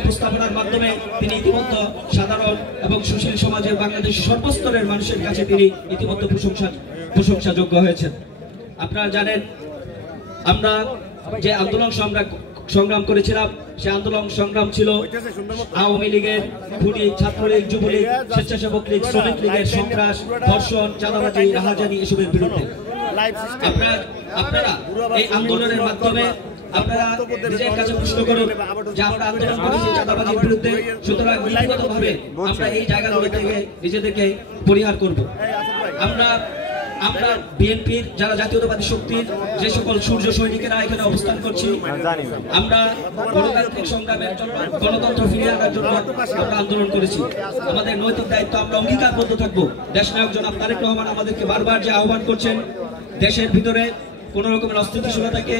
উপস্থাপনার মাধ্যমে তিনি ইতিমধ্যে সাধারণ এবং সুশীল সমাজের বাংলাদেশের সর্বস্তরের মানুষের কাছে তিনি ইতিমধ্যে প্রশংসাযোগ্য হয়েছেন। আপনারা জানেন আমরা যে আন্দোলন সংগ্রাম করেছিলাম, সে আন্দোলন সংগ্রাম ছিল আওয়ামী লীগের, খুনি, ছাত্রলীগ, যুবলীগ, স্বেচ্ছাসেবক লীগ, শ্রমিক লীগের সন্ত্রাস, ধর্ষণ, চাঁদাবাজি, রাহাজানি এসবের বিরুদ্ধে। আপনারা এই আন্দোলনের মাধ্যমে আপনারা নিজের কাছে প্রশ্ন করুন যে আমরা আন্দোলন করেছি চাঁদাবাজির বিরুদ্ধে, সুতরাং নীতিগতভাবে আমরা এই জায়গাগুলো থেকে নিজেদেরকে পরিহার করব। আমরা বিএনপির যারা জাতীয়তাবাদী শক্তির যে সকল সূর্য সৈনিকেরা এখানে অবস্থান করছি, আমরা গণতান্ত্রিক সংগ্রামের জন্য, গণতন্ত্র ফিরিয়ে আনার জন্য আমরা আন্দোলন করেছি। আমাদের নৈতিক দায়িত্ব, আমরা অঙ্গীকারবদ্ধ থাকবো। দেশনায়ক জনাব তারেক রহমান আমাদেরকে বারবার যে আহ্বান করছেন, দেশের ভিতরে কোন রকমের অস্থিতিশীলতাকে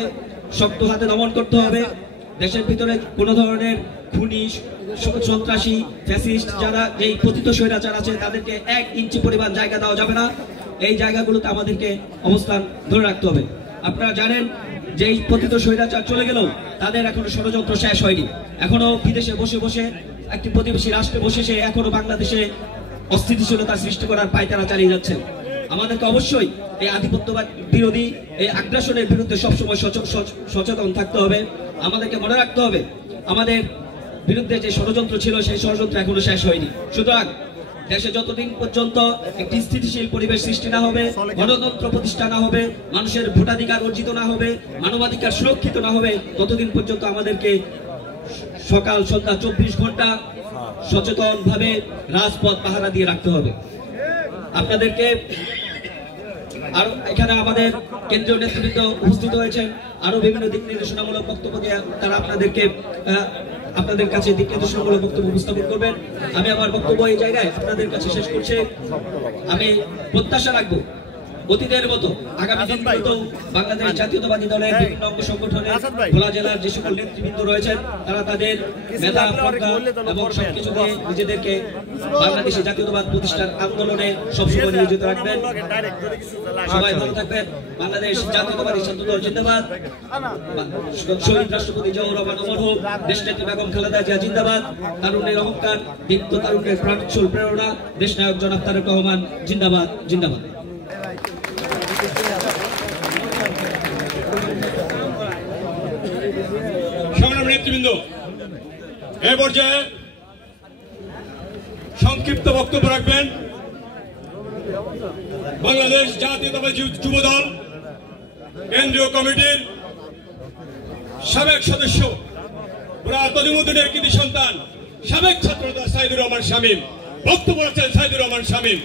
শক্ত হাতে দমন করতে হবে। দেশের ভিতরে কোন ধরনের খুনি, সন্ত্রাসী, ফ্যাসিস্ট যারা এই পতিত স্বৈরাচার আছে তাদেরকে 1 ইঞ্চি পরিমাণ জায়গা দেওয়া যাবে না। এই জায়গাগুলোতে আমাদেরকে অবস্থান ধরে রাখতে হবে। আপনারা জানেন যে এই পতিত স্বৈরাচার চলে গেলেও তাদের এখনো ষড়যন্ত্র শেষ হয়নি। এখনো বিদেশে বসে বসে, একটি প্রতিবেশী রাষ্ট্রে বসে সে এখনো বাংলাদেশে অস্থিতিশীলতা সৃষ্টি করার পায়তারা চালিয়ে যাচ্ছে। আমাদেরকে অবশ্যই এই আধিপত্যবাদ বিরোধী, এই আগ্রাসনের বিরুদ্ধে সবসময় সচেতন থাকতে হবে। আমাদেরকে মনে রাখতে হবে আমাদের বিরুদ্ধে যে ষড়যন্ত্র ছিল সেই ষড়যন্ত্র এখনো শেষ হয়নি। সুতরাং দেশে যতদিন পর্যন্ত একটি স্থিতিশীল পরিবেশ সৃষ্টি না হবে, গণতন্ত্র প্রতিষ্ঠা না হবে, মানুষের ভোটাধিকার অর্জিত না হবে, মানবাধিকার সুরক্ষিত না হবে, ততদিন পর্যন্ত আমাদেরকে সকাল সন্ধ্যা 24 ঘন্টা সচেতন ভাবে রাজপথ পাহারা দিয়ে রাখতে হবে। আপনাদেরকে আরো এখানে আমাদের কেন্দ্রীয় নেতৃবৃন্দ উপস্থিত হয়েছেন, আরো বিভিন্ন দিক নির্দেশনামূলক বক্তব্য দিয়ে তারা আপনাদের কাছে দিক নির্দেশনামূলক বক্তব্য উপস্থাপন করবেন। আমি আমার বক্তব্য এই জায়গায় আপনাদের কাছে শেষ করছি। আমি প্রত্যাশা রাখবো অতীতের মতো আগামী দিনগুলোতেও বাংলাদেশ জাতীয়তাবাদী দলের বিভিন্ন অঙ্গ সংগঠনের ভোলা জেলার যে সকল নেতৃবৃন্দ রয়েছেন তারা তাদের মেধা, প্রজ্ঞা এবং সবকিছু দিয়ে নিজেদেরকে বাংলাদেশে জাতীয়তাবাদ প্রতিষ্ঠার আন্দোলনে সবসময় নিয়োজিত রাখবেন। সবাই ভালো থাকবেন। বাংলাদেশ জাতীয়তাবাদী ছাত্র দল জিন্দাবাদ। শহীদ রাষ্ট্রপতি জিয়াউর রহমান অমর হোক। দেশনেত্রী বেগম খালেদা জিয়া জিন্দাবাদ। তারুণ্যের অহংকার, দীপ্ত তারুণ্যের প্রাণোচ্ছল প্রেরণা দেশনায়ক জনাব তারেক রহমান জিন্দাবাদ, জিন্দাবাদ। সংগ্রামী নেতৃবৃন্দ, এ পর্যায়ে সংক্ষিপ্ত বক্তব্য রাখবেন বাংলাদেশ জাতীয়তাবাদী যুবদল কেন্দ্রীয় কমিটির সাবেক সদস্য, তদিমুদ্দিনের কৃতি সন্তান, সাবেক ছাত্রনেতা সাইদুর রহমান শামীম। বক্তব্য রাখছেন সাইদুর রহমান শামীম।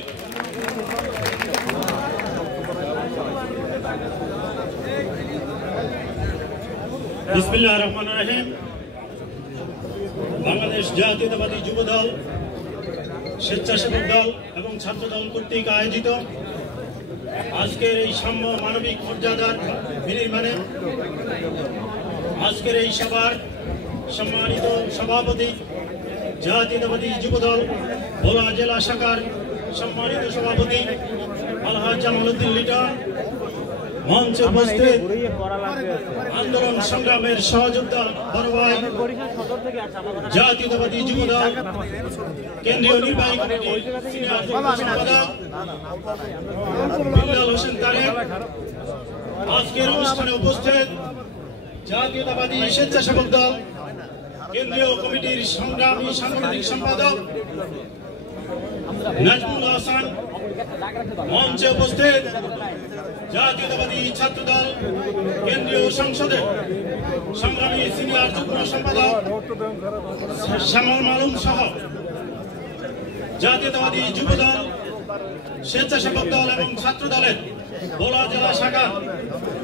বিসমিল্লাহির রহমানির রহিম। বাংলাদেশ জাতীয়তাবাদী যুবদল, স্বেচ্ছাসেবক দল এবং ছাত্র দল কর্তৃক আয়োজিত আজকের এই সাম্য মানবিক মর্যাদার বিনির্মাণে আজকের এই সভার সম্মানিত সভাপতি, জাতীয়তাবাদী যুবদল ভোলা জেলা শাখার সম্মানিত সভাপতি আলহাজ জামালউদ্দিন লিটন, মঞ্চে উপস্থিত আন্দোলন সংগ্রামের সহযোদ্ধা বড় ভাই, জাতীয়তাবাদী যুবদল কেন্দ্রীয় নির্বাহী কমিটির সিনিয়র সম্পাদক বিল্লাল হোসেন তারেক, আজকের অনুষ্ঠানে উপস্থিত জাতীয়তাবাদী স্বেচ্ছাসেবক দল কেন্দ্রীয় কমিটির সংগ্রামী সাংগঠনিক সম্পাদক নাজমুল হাসান, মঞ্চে উপস্থিত জাতীয়তাবাদী ছাত্রদল কেন্দ্রীয় সংসদের সংগ্রামী সিনিয়র যুগ্ম সম্পাদক শ্যামল মালুম সহ জাতীয়তাবাদী যুবদল, স্বেচ্ছাসেবক দল এবং ছাত্র দলের ভোলা জেলা শাখা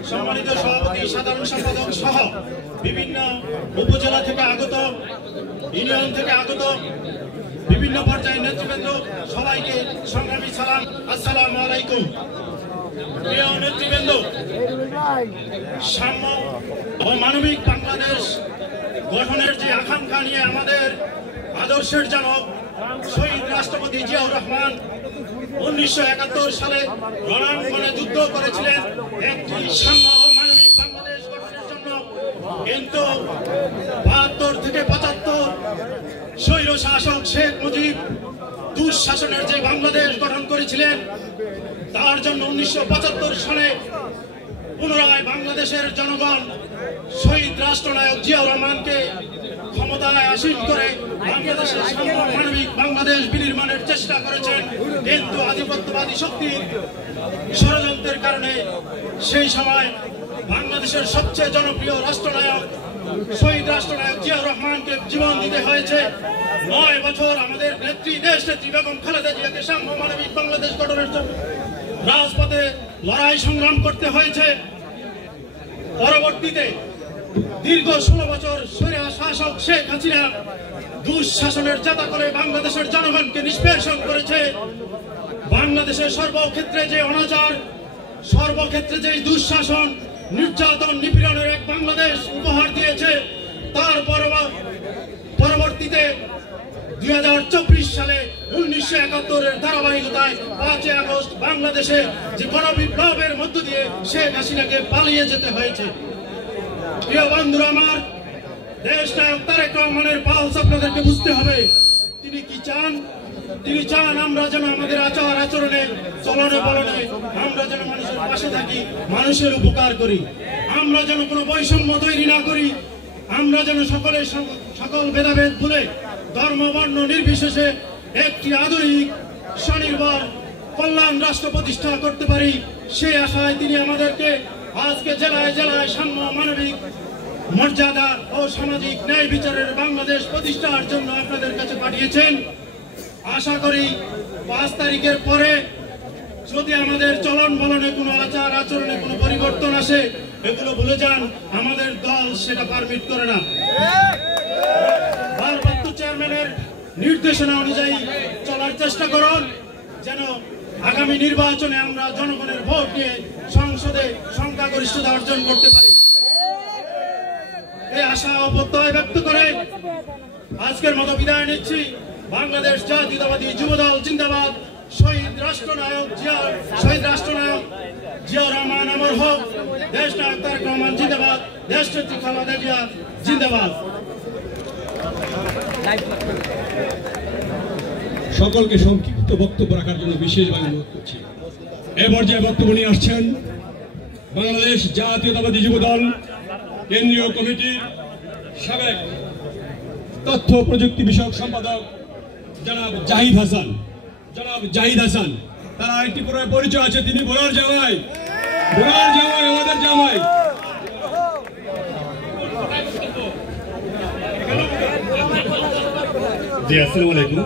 সম্মানিত সভাপতি, সাধারণ সম্পাদক সহ বিভিন্ন উপজেলা থেকে আগত, ইউনিয়ন থেকে আগত বিভিন্ন পর্যায়ের নেতৃবৃন্দ, সবাইকে সংগ্রামী সালাম, আসসালামু আলাইকুম। প্রিয় নেতৃবৃন্দ, সাম্য ও মানবিক বাংলাদেশ গঠনের যে আকাঙ্ক্ষা নিয়ে আমাদের আদর্শের জনক শহীদ রাষ্ট্রপতি জিয়াউর রহমান 1971 সালে রণাঙ্গনে যুদ্ধ করেছিলেন একটি সাম্য ও মানবিক বাংলাদেশ গঠনের জন্য। কিন্তু 72 থেকে 75 স্বৈর শাসক শেখ মুজিব দুঃশাসনের যে বাংলাদেশ গঠন করেছিলেন, তার জন্য 1975 সালে পুনরায় বাংলাদেশের জনগণ শহীদ রাষ্ট্রনায়ক জিয়াউর রহমানকে ক্ষমতায় আসীন করে বাংলাদেশের মানবিক বাংলাদেশ বিনির্মাণের চেষ্টা করেছেন। কিন্তু আধিপত্যবাদী শক্তির ষড়যন্ত্রের কারণে সেই সময় বাংলাদেশের সবচেয়ে জনপ্রিয় রাষ্ট্রনায়ক শহীদ রাষ্ট্রনায়ক জিয়াউর রহমানকে জীবন দিতে হয়েছে। 9 বছর আমাদের নেত্রী দেশ নেত্রী বেগম খালেদা জিয়াকে সাম্য মানবিক বাংলাদেশ গঠনের জন্য রাজপথে লড়াই সংগ্রাম করতে হয়েছে। পরবর্তীতে দীর্ঘ 16 বছর স্বৈর শাসক শেখ হাসিনা দুঃশাসনের যাতা করে বাংলাদেশের জনগণকে নিষ্পেষণ করেছে। বাংলাদেশের সর্বক্ষেত্রে যে অনাচার, সর্বক্ষেত্রে যে দুঃশাসন, নির্যাতন, নিপীড়নের এক বাংলাদেশ উপহার দিয়েছে। তার পরবর্তীতে 2024 সালে 1971-এর ধারাবাহিকতায় 5 আগস্ট বাংলাদেশে যে গণবিপ্লবের মধ্য দিয়ে শেখ হাসিনাকে পালিয়ে যেতে হয়েছে। প্রিয় বন্ধুরা আমার, দেশ নায়ক তারেক রহমানের পালস আপনাদেরকে বুঝতে হবে। তিনি কি চান? তিনি চান আমরা যেন আমাদের আচার আচরণে, চলনে বলনে আমরা যেন মানুষের পাশে থাকি, মানুষের উপকার করি। আমরা যেন কোনো বৈষম্য তৈরি না করি। আমরা যেন সকল ভেদাভেদ ভুলে ধর্ম বর্ণ নির্বিশেষে একটি আধুনিক স্বনির্ভর কল্যাণ রাষ্ট্র প্রতিষ্ঠা করতে পারি। সেই আশায় তিনি আমাদেরকে আজকে জেলায় জেলায় সাম্য মানবিক মর্যাদা ও সামাজিক ন্যায় বিচারের বাংলাদেশ প্রতিষ্ঠার জন্য আপনাদের কাছে পাঠিয়েছেন। আশা করি 5 তারিখের পরে যদি আমাদের চলন বলনে কোনো আচার আচরণে কোনো পরিবর্তন আসে, এগুলো ভুলে যান। আমাদের দল সেটা পারমিট করে না। ভারপ্রাপ্ত চেয়ারম্যানের নির্দেশনা অনুযায়ী চলার চেষ্টা করুন, যেন আগামী নির্বাচনে আমরা জনগণের ভোট নিয়ে সংসদে সংখ্যাগরিষ্ঠতা অর্জন করতে পারি। এই আশা ও প্রত্যয় ব্যক্ত করে আজকের মতো বিদায় নিচ্ছি। বাংলাদেশ জাতীয়তাবাদী যুবদল জিন্দাবাদ। শহীদ রাষ্ট্রনায়ক জিয়াউর রহমান অমর হোক। দেশ নায়ক তারেক রহমান জিন্দাবাদ। দেশ নেত্রী খালেদা জিয়া জিন্দাবাদ। সকলকে সংক্ষিপ্ত বক্তব্য রাখার জন্য বিশেষভাবে অনুরোধ করছি। এ পর্যায়ে বক্তব্য নিয়ে আসছেন বাংলাদেশ জাতীয়তাবাদী যুবদল কেন্দ্রীয় কমিটির সাবেক তথ্য প্রযুক্তি বিষয়ক সম্পাদক জনাব জাহিদ হাসান। তার আরেকটি পরিচয় আছে, তিনি বোলার জামাই, আমাদের জামাই। জি, আসসালামু আলাইকুম।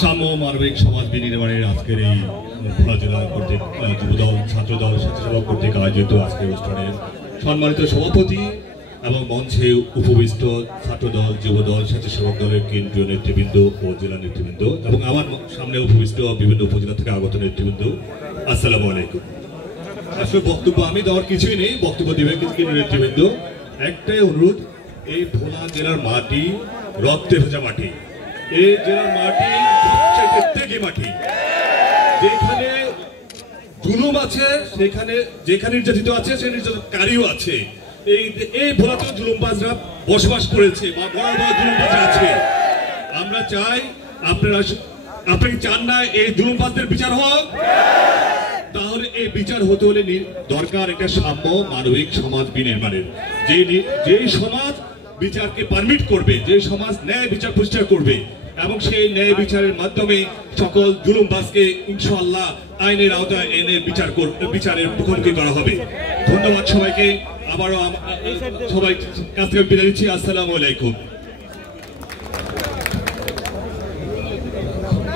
সাম্য মানবিক সমাজ বিনির্মাণের আজকের এই ভোলা জেলা কর্তৃক যুবদল ছাত্রদল স্বেচ্ছাসেবক কর্তৃক আয়োজিত আজকের অনুষ্ঠানের সম্মানিত সভাপতি এবং মঞ্চে উপবিষ্ট ছাত্রদল, যুবদল, স্বেচ্ছাসেবক দলের কেন্দ্রীয় নেতৃবৃন্দ ও জেলা নেতৃবৃন্দ এবং আমার সামনে উপবিষ্ট বিভিন্ন উপজেলা থেকে আগত নেতৃবৃন্দ, আসসালামু আলাইকুম। আসলে বক্তব্য আমি দেওয়ার কিছুই নেই, বক্তব্য দিবে কেন্দ্রীয় নেতৃবৃন্দ। একটাই অনুরোধ, এই ভোলা জেলার মাটি রক্তে ভেজা মাটি। এই জেলার মাটি সবচেয়ে ত্যাগী মাটি। যেখানে জুলুম আছে, যেখানে নির্যাতিত আছে, সে নির্যাতনকারীও আছে। এই ভোলাতে জুলুমবাজরা বসবাস করেছে বা বড় জুলুমবাজ আছে। আমরা চাই আপনারা চান না এই জুলুমবাজদের বিচার হোক? তাহলে এই বিচার হতে হলে দরকার একটা সাম্য মানবিক সমাজ বিনির্মাণের। যে সমাজ বিচারকে পারমিট করবে, যে সমাজ ন্যায় বিচার প্রতিষ্ঠা করবে এবং সেই ন্যায় বিচারের মাধ্যমে সকল জুলুমবাজকে ইনশাআল্লাহ আইনের আওতায় এনে বিচারের মুখোমুখি করা হবে। ধন্যবাদ সবাইকে। আবারও সবাই কাছ থেকে বিদায় নিচ্ছি। আসসালামু আলাইকুম।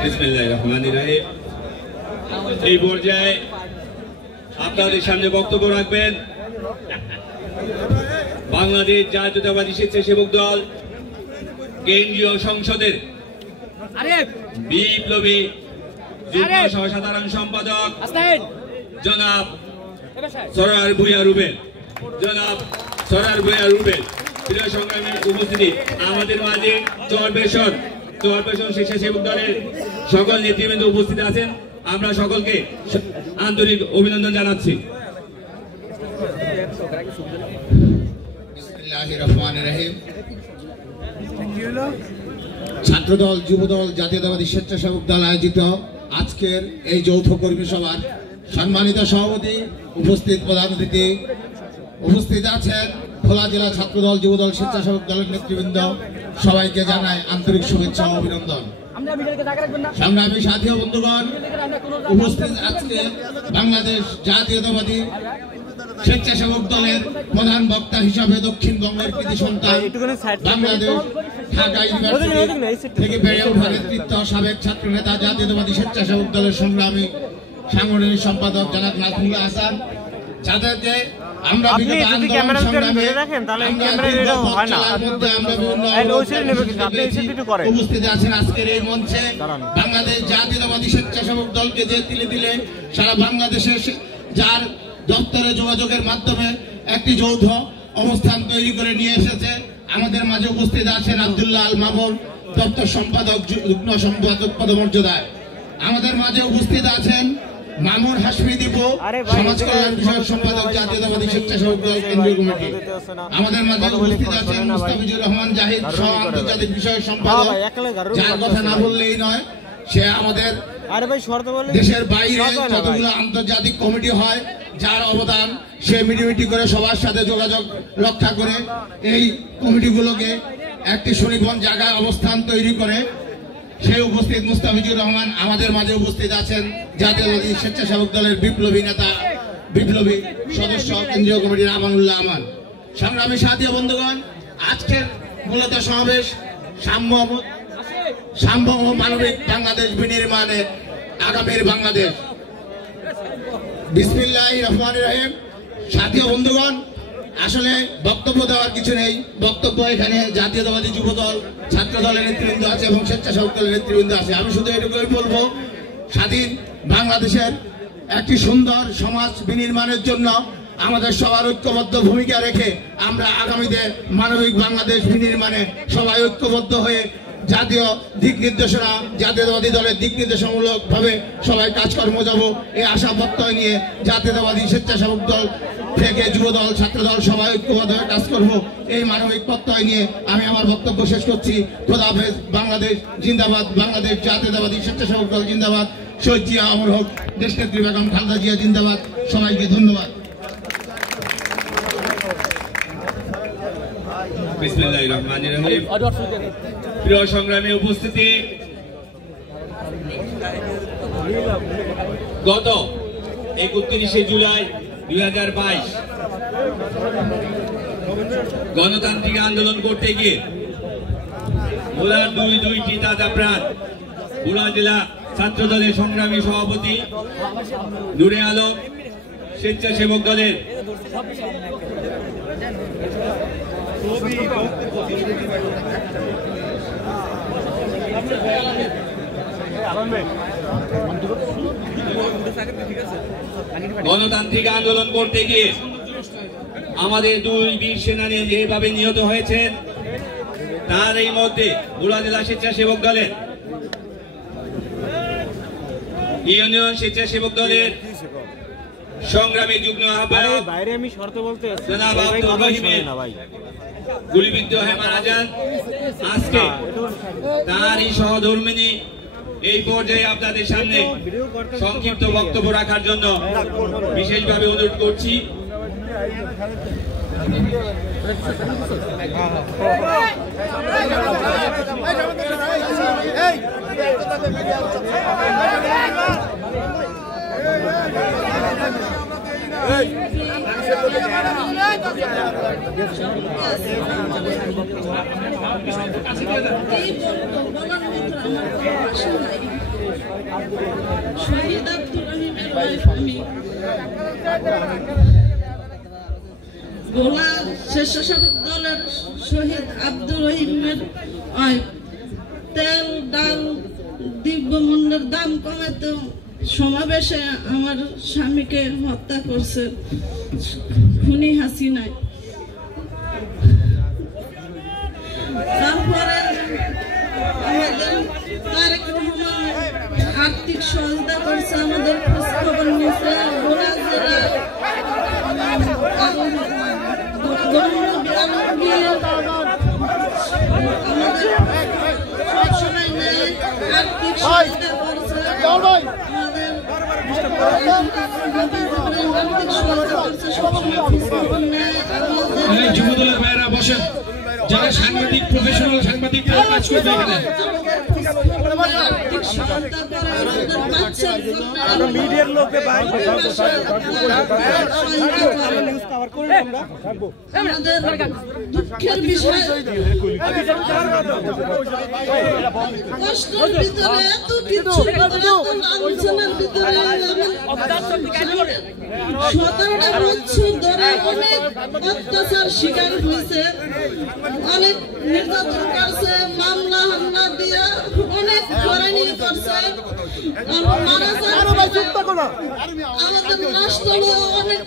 বিসমিল্লাহির রহমানির রহিম। এই পর্যায়ে আপনাদের সামনে বক্তব্য রাখবেন বাংলাদেশ জাতীয়তাবাদী স্বেচ্ছাসেবক দল কেন্দ্রীয় সংসদের বিপ্লবী যুগ্ম সহসাধারণ সম্পাদক জনাব সরার ভূঁইয়া রুবেল। প্রিয় সংগ্রামী উপস্থিতি, আমাদের মাঝে চরবেশন স্বেচ্ছাসেবক দলের সকল নেতৃবৃন্দ উপস্থিত আছেন। আমরা সকলকে আন্তরিক অভিনন্দন জানাচ্ছি। বিসমিল্লাহির রহমানির রহিম। ছাত্রদল, যুবদল, জাতীয়তাবাদী স্বেচ্ছাসেবক দল আয়োজিত আজকের এই যৌথ কর্মী সভার সম্মানিত সভাপতি, উপস্থিত প্রধান অতিথি, উপস্থিত আছেন ভোলা জেলা ছাত্রদল, যুবদল, স্বেচ্ছাসেবক দলের নেতৃবৃন্দ, সবাইকে জানাই আন্তরিক শুভেচ্ছা ও অভিনন্দন। সংগ্রামী সাথী ও বন্ধুগণ, উপস্থিত আজকে বাংলাদেশ জাতীয়তাবাদী স্বেচ্ছাসেবক দলের প্রধান বক্তা হিসাবে দক্ষিণবঙ্গের কৃতি সন্তান, বাংলাদেশ ঢাকা ইউনিভার্সিটি থেকে বেড়ে ওঠা নেতৃত্ব, সাবেক ছাত্র নেতা, জাতীয়তাবাদী স্বেচ্ছাসেবক দলের সংগ্রামী সাংগঠনিক সম্পাদক জনাব নাজমুল হাসান, যাদেরকে আমরা বিগত আন্দোলন সংগ্রামে উপস্থিত আছেন আজকের এই মঞ্চে। বাংলাদেশ জাতীয়তাবাদী স্বেচ্ছাসেবক দলকে যে তিলে তিলে সারা বাংলাদেশে যার দপ্তরে যোগাযোগের মাধ্যমে একটি যৌথ অবস্থান তৈরি করে নিয়ে এসেছে, আমাদের মাঝে উপস্থিত আছেন আব্দুল্লাহ আল মামুন, দপ্তর সম্পাদক, যুগ্ম সম্পাদক পদমর্যাদায়। আমাদের মাঝে উপস্থিত আছেন মামুন হাসমি দীপু, সমাজ কল্যাণ বিষয়ক সম্পাদক, জাতীয়তাবাদী স্বেচ্ছাসেবক দল কেন্দ্রীয় কমিটি। আমাদের মাঝে উপস্থিত আছেন মুস্তাফিজুর রহমান জাহিদ, সহ আন্তর্জাতিক বিষয়ক সম্পাদক, যার কথা না বললেই নয়। সে আমাদের দেশের বাইরে যতগুলো আন্তর্জাতিক কমিটি হয়, যার অবদান, সে মিটিমিটি করে সবার সাথে যোগাযোগ রক্ষা করে এই কমিটিগুলোকে একটি সুনিপুণ জায়গায় অবস্থান তৈরি করে। সে উপস্থিত মুস্তাফিজুর রহমান। আমাদের মাঝে উপস্থিত আছেন জাতীয়তাবাদী স্বেচ্ছাসেবক দলের বিপ্লবী নেতা, বিপ্লবী সদস্য, কেন্দ্রীয় কমিটির আমানুল্লাহ আমান। সংগ্রামী সাথী বন্ধুগণ, আজকের মূলত সমাবেশ সাম্য ও মানবিক বাংলাদেশ বিনির্মাণে আগামীর বাংলাদেশ। বিসমিল্লাহির রহমানির রহিম। সাথী বন্ধুগণ, আসলে বক্তব্য দেওয়ার কিছু নেই। বক্তব্য এখানে জাতীয়তাবাদী যুবদল, ছাত্র দলের নেতৃবৃন্দ আছে এবং স্বেচ্ছাসেবক দলের নেতৃবৃন্দ আছে। আমি শুধু এটুকুই বলবো, স্বাধীন বাংলাদেশের একটি সুন্দর সমাজ বিনির্মাণের জন্য আমাদের সবার ঐক্যবদ্ধ ভূমিকা রেখে আমরা আগামীতে মানবিক বাংলাদেশ বিনির্মাণে সবাই ঐক্যবদ্ধ হয়ে জাতীয় দিক নির্দেশনা, জাতীয়তাবাদী দলের দিক নির্দেশনামূলক ভাবে সবাই কাজকর্ম যাব, এই আশা প্রত্যয় নিয়ে জাতীয়তাবাদী স্বেচ্ছাসেবক দল থেকে যুবদল, ছাত্রদল সবাই ঐক্যবদ্ধ হয়ে কাজ করব, এই মানবিক প্রত্যয় নিয়ে আমি আমার বক্তব্য শেষ করছি। খোদা হাফেজ। বাংলাদেশ জিন্দাবাদ। বাংলাদেশ জাতীয়তাবাদী স্বেচ্ছাসেবক দল জিন্দাবাদ। শহীদ জিয়া অমর হোক। দেশনেত্রী বেগম খালেদা জিয়া জিন্দাবাদ। সবাইকে ধন্যবাদ। বিসমিল্লাহির রহমানির রহিম। প্রিয় সংগ্রামী উপস্থিতি, গত 31শে জুলাই 2022 গণতান্ত্রিক আন্দোলন করতে গিয়ে ভোলার দুইটি তাজা প্রাণ, ভোলা জেলা ছাত্র দলের সংগ্রামী সভাপতি নূরে আলম, স্বেচ্ছাসেবক দলের গণতান্ত্রিক আন্দোলন করতে গিয়ে আমাদের দুই বীর সেনানী যেভাবে নিহত হয়েছেন, তার এই মধ্যে ভোলা জেলা স্বেচ্ছাসেবক দলের ইউনিয়ন স্বেচ্ছাসেবক দলের সংগ্রামী যুগ্ম আহ্বায়ক জনাব আব্দুর রহিমের গুলিবিদ্ধ হয়ে মারা যান। আজকে তারই সহধর্মিনী এই পর্যায়ে আপনাদের সামনে সংক্ষিপ্ত বক্তব্য রাখার জন্য বিশেষভাবে অনুরোধ করছি। শহীদ আব্দুর রহিমের ওয়াইফ আমি। ভোলা স্বেচ্ছাসেবক দলের শহীদ আব্দুর রহিমের ওয়াইফ। তেল, ডাল, দ্রব্যমূল্যের দাম কমাতে সমাবেশে আমার স্বামীকে হত্যা করছে খুনি হাসিনায়। তারপরে আমাদের তারেক রহমান আর্থিক সহায়তা করছে, আমাদের খোঁজ খবর নিয়েছে। ভোলা জেলা আমাদের আর্থিক সহায়তা করছে, সবসময় খোঁজখবর নেয় আমাদের। যুবদলের ভাইয়েরা বসেন, যারা সাংবাদিক প্রফেশনাল সাংবাদিক তারা কাজ করবে এখানে। আর্থিক সহায়তা করে আমাদের বাচ্চার জন্য মিডিয়ার লোকে ভাই আমাদের দুঃখের বিষয়, কষ্টের ভিতরে এত কিছু, এত লাঞ্ছনার ভিতরে 17টা বছর ধরে অনেক অত্যাচার শিকার হয়েছে, অনেক নির্যাতন করছে, মামলা হামলা দিয়া অনেক হয়রানি করছে, মারা যাচ্ছে, আমাদের রাষ্ট্র অনেক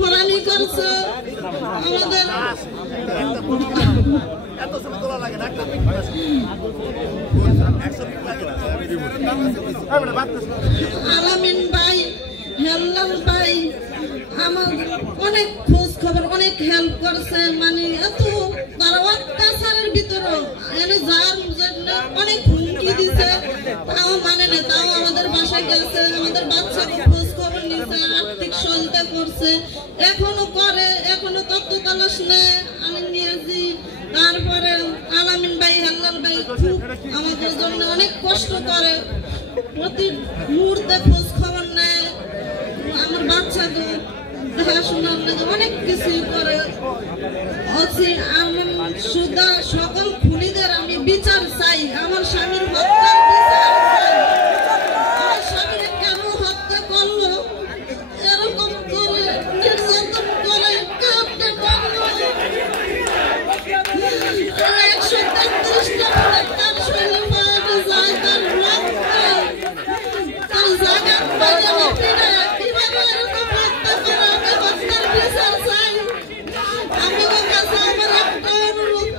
হয়রানি করছে, আমাদের আলামিন ভাই, হেল্লাল ভাই আমার অনেক খোঁজ খবর, অনেক হেল্প করছে, মানে এত তারা অত্যাচারের ভিতরে যার জন্য অনেক হুমকি দিছে, তাও মানে না, তাও আমাদের বাসায় গেছে, আমাদের বাচ্চাকে খোঁজ খবর নিছে, আর্থিক সহায়তা করছে, এখনো করে, এখনো তথ্য তালাশ নেয় আলিম নিয়াজি। তারপরে আলামিন ভাই, হেল্লাল ভাই খুব আমাদের জন্য অনেক কষ্ট করে, প্রতি মুহূর্তে খোঁজ খবর নেয়, আমার বাচ্চাকে দেখাশোনার লাগে অনেক কিছুই করে। আমি শুধু সকল খুনিদের আমি বিচার চাই, আমার স্বামীর হত্যার বিচার চাই। আমার স্বামীর কেন হত্যা করলো, এরকম করে নির্যাতন করে কেমনে করলো? 133টা তার শরীরে পাওয়া যায়, তার রক্ত, তার জায়গা বাজানো কিনা, কিভাবে এরকম হত্যা করে? আমি হত্যার বিচার চাই। আমি ওর কাছে আমার একটা অনুরোধ,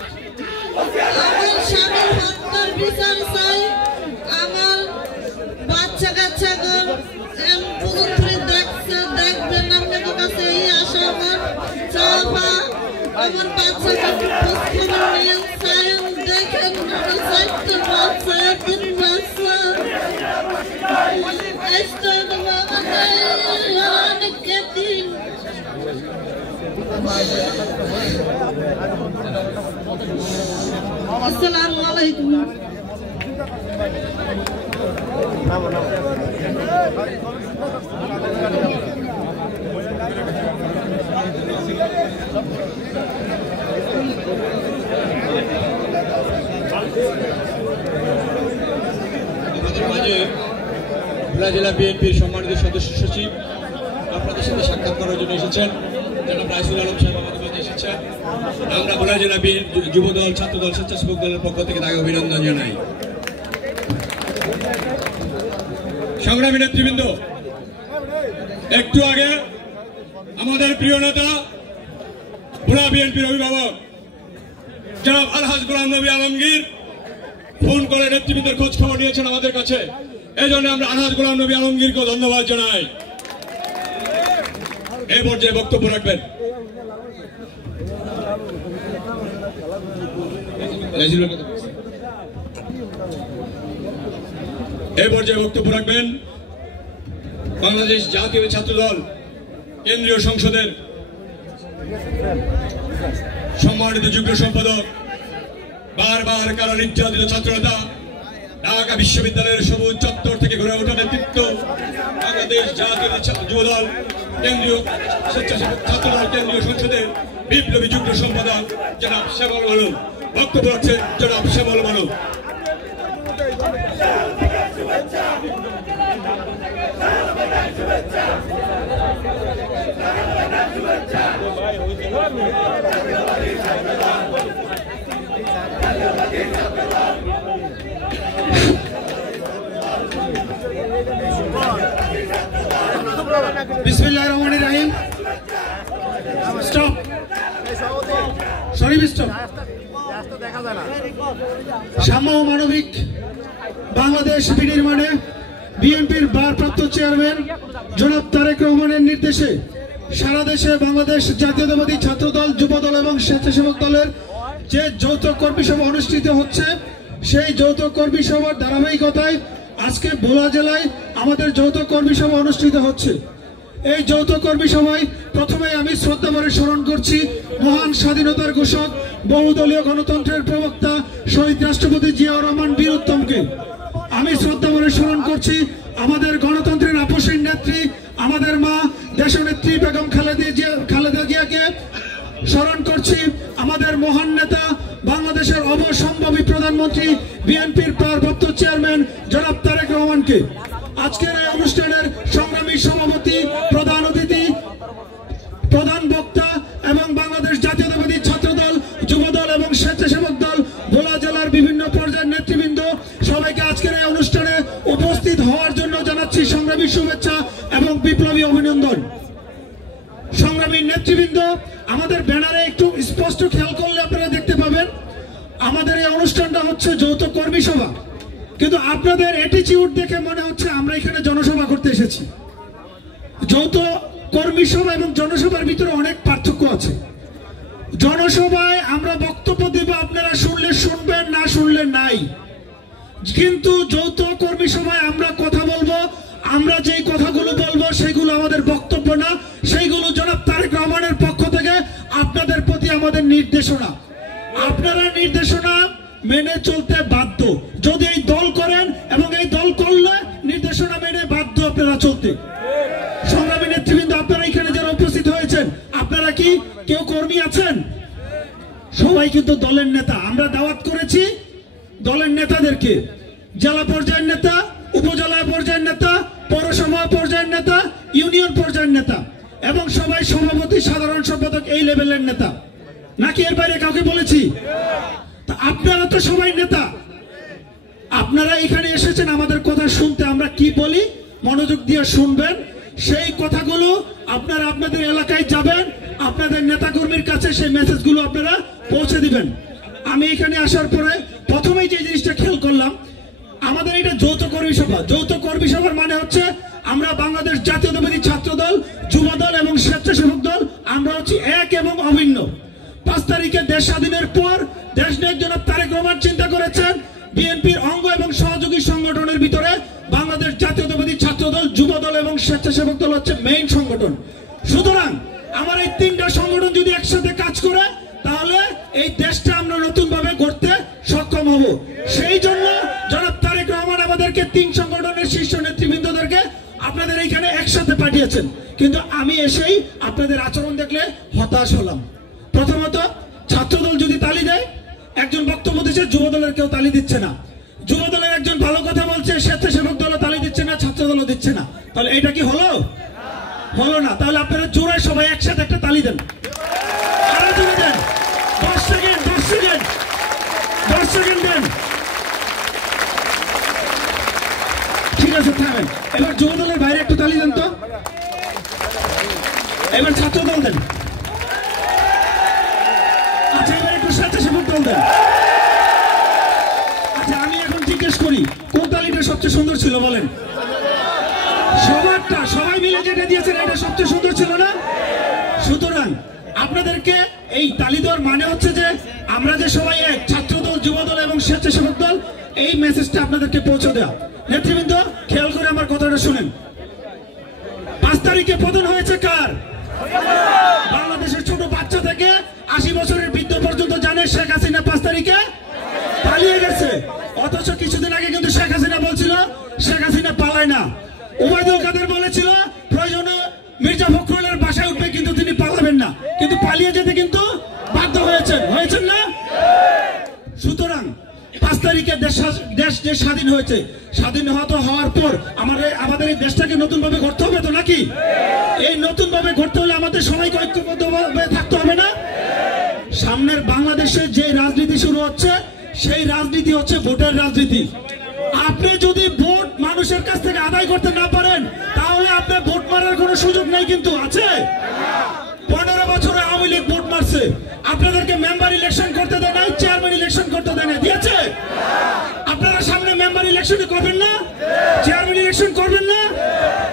আমার স্বামীর হত্যার বিচার চাই। আমার বাচ্চা কাচ্চাগণ প্রযুক্তি দেখছে, দেখবেন আপনাদের কাছে এই আশা আমার চাওয়া। আমার বাচ্চাকে খোঁজখবর নিয়ে চান, দেখেন আমার 4টা বাচ্চা, 3 বাচ্চা, অনেক দিন। আসসালামু আলাইকুম। ভোলা জেলা বিএনপির সম্মানিত সদস্য সচিব আপনাদের সাথে সাক্ষাৎ করার জন্য এসেছেন, জনাব রাইসুল আলম সাহেব আমাদের মাঝে এসেছেন। আমরা ভোলা জেলা যুবদল, ছাত্রদল, স্বেচ্ছাসেবক দলের পক্ষ থেকে তাকে অভিনন্দন জানাই। সংগ্রামী নেতৃবৃন্দ, একটু আগে আমাদের প্রিয় নেতা ভোলা বিএনপির অভিভাবক জনাব আলহাজ গোলাম নবী আলমগীর ফোন করে নেতৃবৃন্দের খোঁজ খবর নিয়েছেন আমাদের কাছে। এই জন্য আমরা আলহাজ গোলাম নবী আলমগীরকে ধন্যবাদ জানাই। এই পর্যায়ে বক্তব্য রাখবেন বাংলাদেশ জাতীয় ছাত্রদল কেন্দ্রীয় সংসদের সম্মানিত যুগ্ম সম্পাদক, বারবার কারা নির্যাতিত ছাত্রনেতা, ঢাকা বিশ্ববিদ্যালয়ের সবুজ চত্বর থেকে গড়ে ওঠা নেতৃত্ব, বাংলাদেশ জাতীয় যুবদল কেন্দ্রীয় স্বেচ্ছাসেবক ছাত্রদল কেন্দ্রীয় সংসদের বিপ্লবী যুগ্ম সম্পাদক জনাব শ্যামল মানব। বক্তব্য রাখছেন জনাব শ্যামল মানব। বিসমিল্লাহির রহমানির রহিম। Stop, sorry stop. সাম্য ও মানবিক বাংলাদেশ বিনির্মাণে বিএনপির ভারপ্রাপ্ত চেয়ারম্যান জনাব তারেক রহমানের নির্দেশে সারা দেশে বাংলাদেশ জাতীয়তাবাদী ছাত্রদল, যুবদল এবং স্বেচ্ছাসেবক দলের যে যৌথ কর্মী সভা অনুষ্ঠিত হচ্ছে, সেই যৌথ কর্মী সভার ধারাবাহিকতায় আজকে ভোলা জেলায় আমাদের যৌথ কর্মী সভা অনুষ্ঠিত হচ্ছে। এই যৌথ কর্মী সভায় প্রথমে আমি শ্রদ্ধা ভরে স্মরণ করছি মহান স্বাধীনতার ঘোষক, বহুদলীয় গণতন্ত্রের প্রবক্তা শহীদ রাষ্ট্রপতি জিয়াউর রহমান বীর উত্তমকে। আমি শ্রদ্ধা ভরে স্মরণ করছি আমাদের গণতন্ত্রের আপসীন নেত্রী, আমাদের মা দেশনেত্রী বেগম খালেদা জিয়াকে। স্মরণ করছি আমাদের মহান নেতা, বাংলাদেশের অবসম্ভাবী প্রধানমন্ত্রী, বিএনপির ভারপ্রাপ্ত চেয়ারম্যান জনাব তারেক রহমানকে। আজকের এই অনুষ্ঠানের সংগ্রামী সভাপতি, প্রধান অতিথি, প্রধান বক্তা এবং বাংলাদেশ জাতীয়তাবাদী ছাত্রদল, যুবদল এবং স্বেচ্ছাসেবক দল, ভোলা জেলার বিভিন্ন পর্যায়ের নেতৃবৃন্দ, সবাইকে আজকের এই অনুষ্ঠানে উপস্থিত হওয়ার জন্য জানাচ্ছি সংগ্রামী শুভেচ্ছা এবং বিপ্লবী অভিনন্দন। সংগ্রামী নেতৃবৃন্দ, আমাদের ব্যানারে একটু স্পষ্ট খেয়াল করলে আপনারা দেখতে পাবেন আমাদের এই অনুষ্ঠানটা হচ্ছে যৌথ কর্মী সভা, কিন্তু আপনাদের অ্যাটিটিউড দেখে মনে হচ্ছে আমরা এখানে জনসভা করতে এসেছি। যৌথ কর্মী সভা এবং জনসভার ভিতরে অনেক পার্থক্য আছে। জনসভায় আমরা বক্তব্য দেব, আপনারা শুনলে শুনবেন, না শুনলে নাই। কিন্তু যৌথ কর্মী সভায় আমরা কথা বলবো, আমরা যেই কথাগুলো বলবো সেগুলো আমাদের বক্তব্য না, সেইগুলো জনাব তারেক রহমানের পক্ষ থেকে আপনাদের প্রতি আমাদের নির্দেশনা। আপনারা নির্দেশনা মেনে চলতে বাধ্য। যদি এই দল করেন এবং এই দল করলে নির্দেশনা মেনে বাধ্য আপনারা চলতে। সংগ্রামী নেতৃবৃন্দ, আপনারা এখানে যারা উপস্থিত হয়েছেন, আপনারা কি কেউ কর্মী আছেন? সবাই কিন্তু দলের নেতা। আমরা দাওয়াত করেছি দলের নেতাদেরকে, জেলা পর্যায়ের নেতা, উপজেলা পর্যায়ের নেতা, পৌরসভা পর্যায়ের নেতা, ইউনিয়ন পর্যায়ের নেতা এবং সবাই সভাপতি, সাধারণ সম্পাদক এই লেভেলের নেতা। নাকি এর বাইরে কাউকে বলেছি? আপনারা তো সবাই নেতা। আপনারা এখানে এসেছেন আমাদের কথা শুনতে। আমরা কি বলি মনোযোগ দিয়ে শুনবেন। সেই কথাগুলো আপনারা আপনাদের এলাকায় যাবেন, আপনাদের নেতাকর্মীর কাছে সেই মেসেজগুলো আপনারা পৌঁছে দিবেন। আমি এখানে আসার পরে প্রথমেই যে জিনিসটা খেয়াল করলাম, আমাদের এটা যৌথ কর্মী সভা। যৌথ কর্মী সভার মানে হচ্ছে আমরা বাংলাদেশ জাতীয়তাবাদী ছাত্রদল, যুবদল এবং স্বেচ্ছাসেবক দল, আমরা হচ্ছে এক এবং অভিন্ন। 5 তারিখে দেশ স্বাধীনের পর দেশ নায়ক জনাব তারেক রহমান চিন্তা করেছেন বিএনপির অঙ্গ এবং সহযোগী সংগঠনের ভিতরে বাংলাদেশ জাতীয়তাবাদী ছাত্রদল, যুবদল এবং স্বেচ্ছাসেবক দল হচ্ছে মেইন সংগঠন। সুতরাং আমার এই 3টা সংগঠন যদি একসাথে কাজ করে তাহলে এই দেশটা আমরা নতুন ভাবে গড়তে সক্ষম হব। সেই জন্য জনাব তারেক রহমান আমাদেরকে 3 সংগঠনের শীর্ষ নেতৃবৃন্দদেরকে আপনাদের এইখানে একসাথে পাঠিয়েছেন। কিন্তু আমি এসেই আপনাদের আচরণ দেখলে হতাশ হলাম। প্রথমত, ছাত্রদল যদি তালি দেয়, একজন বক্তব্য দিচ্ছে, যুবদলের কেউ তালি দিচ্ছে না। যুবদলের একজন ভালো কথা বলছে, স্বেচ্ছাসেবক দলও তালি দিচ্ছে না, ছাত্রদলও দিচ্ছে না। তাহলে এটা কি হলো? হলো না। তাহলে আপনারা জোরে সবাই একসাথে একটা তালি দেন, আরো জোরে দেন। 10 সেকেন্ড দেন। ঠিক আছে, থামেন। এবার যুবদলের বাইরে একটু তালি দেন তো। এবার ছাত্রদল দেন। আচ্ছা, এবার একটু স্বেচ্ছাসেবক দল দেন। আচ্ছা, আমি এখন জিজ্ঞেস করি, কোন তালিটা সবচেয়ে সুন্দর ছিল বলেন? সবারটা, সবাই মিলে যেটা দিয়েছেন এটা সবচেয়ে সুন্দর ছিল না? সুতরাং আপনাদেরকে এই তালি দেওয়ার মানে হচ্ছে যে আমরা যে সবাই এক, ছাত্রদল, যুবদল এবং স্বেচ্ছাসেবক দল, এই মেসেজটা আপনাদেরকে পৌঁছে দেওয়া। নেতৃবৃন্দ, খেয়াল করে আমার কথাটা শুনেন। 5 তারিখে পতন হয়েছে কার? বাংলাদেশের ছোট বাচ্চা থেকে 80 বছরের বৃদ্ধ পর্যন্ত জানে শেখ হাসিনা 5 তারিখে পালিয়ে গেছে। অথচ কিছুদিন আগে কিন্তু শেখ হাসিনা বলছিল শেখ হাসিনা পালায় না। ওবায়দুল কাদের বলেছিল প্রয়োজনে মির্জা ফখরুলের বাসায় উঠবে, কিন্তু তিনি পালাবেন না। কিন্তু পালিয়ে যেতে কিন্তু বাধ্য হয়েছেন না? সুতরাং 5 তারিখে দেশ যে স্বাধীন হয়েছে, স্বাধীন হওয়ার পর আমাদের এই দেশটাকে নতুন ভাবে গড়তে হবে তো নাকি? এই নতুন ভাবে গড়তে হলে আমাদের সবাইকে ঐক্যবদ্ধভাবে থাকতে হবে না? সামনের বাংলাদেশে যে রাজনীতি শুরু হচ্ছে, সেই রাজনীতি হচ্ছে ভোটের রাজনীতি। আপনি যদি ভোট মানুষের কাছ থেকে আদায় করতে না পারেন, তাহলে আপনি ভোট মারার কোনো সুযোগ নেই। কিন্তু আছে? 15 বছরে আওয়ামী লীগ ভোট মারছে, আপনাদেরকে মেম্বার ইলেকশন করতে দেয় নাই, চেয়ারম্যান ইলেকশন করতে দেয় না, দিয়েছে? আপনারা সামনে মেম্বার ইলেকশন করবেন না, চেয়ারম্যান ইলেকশন করবেন না,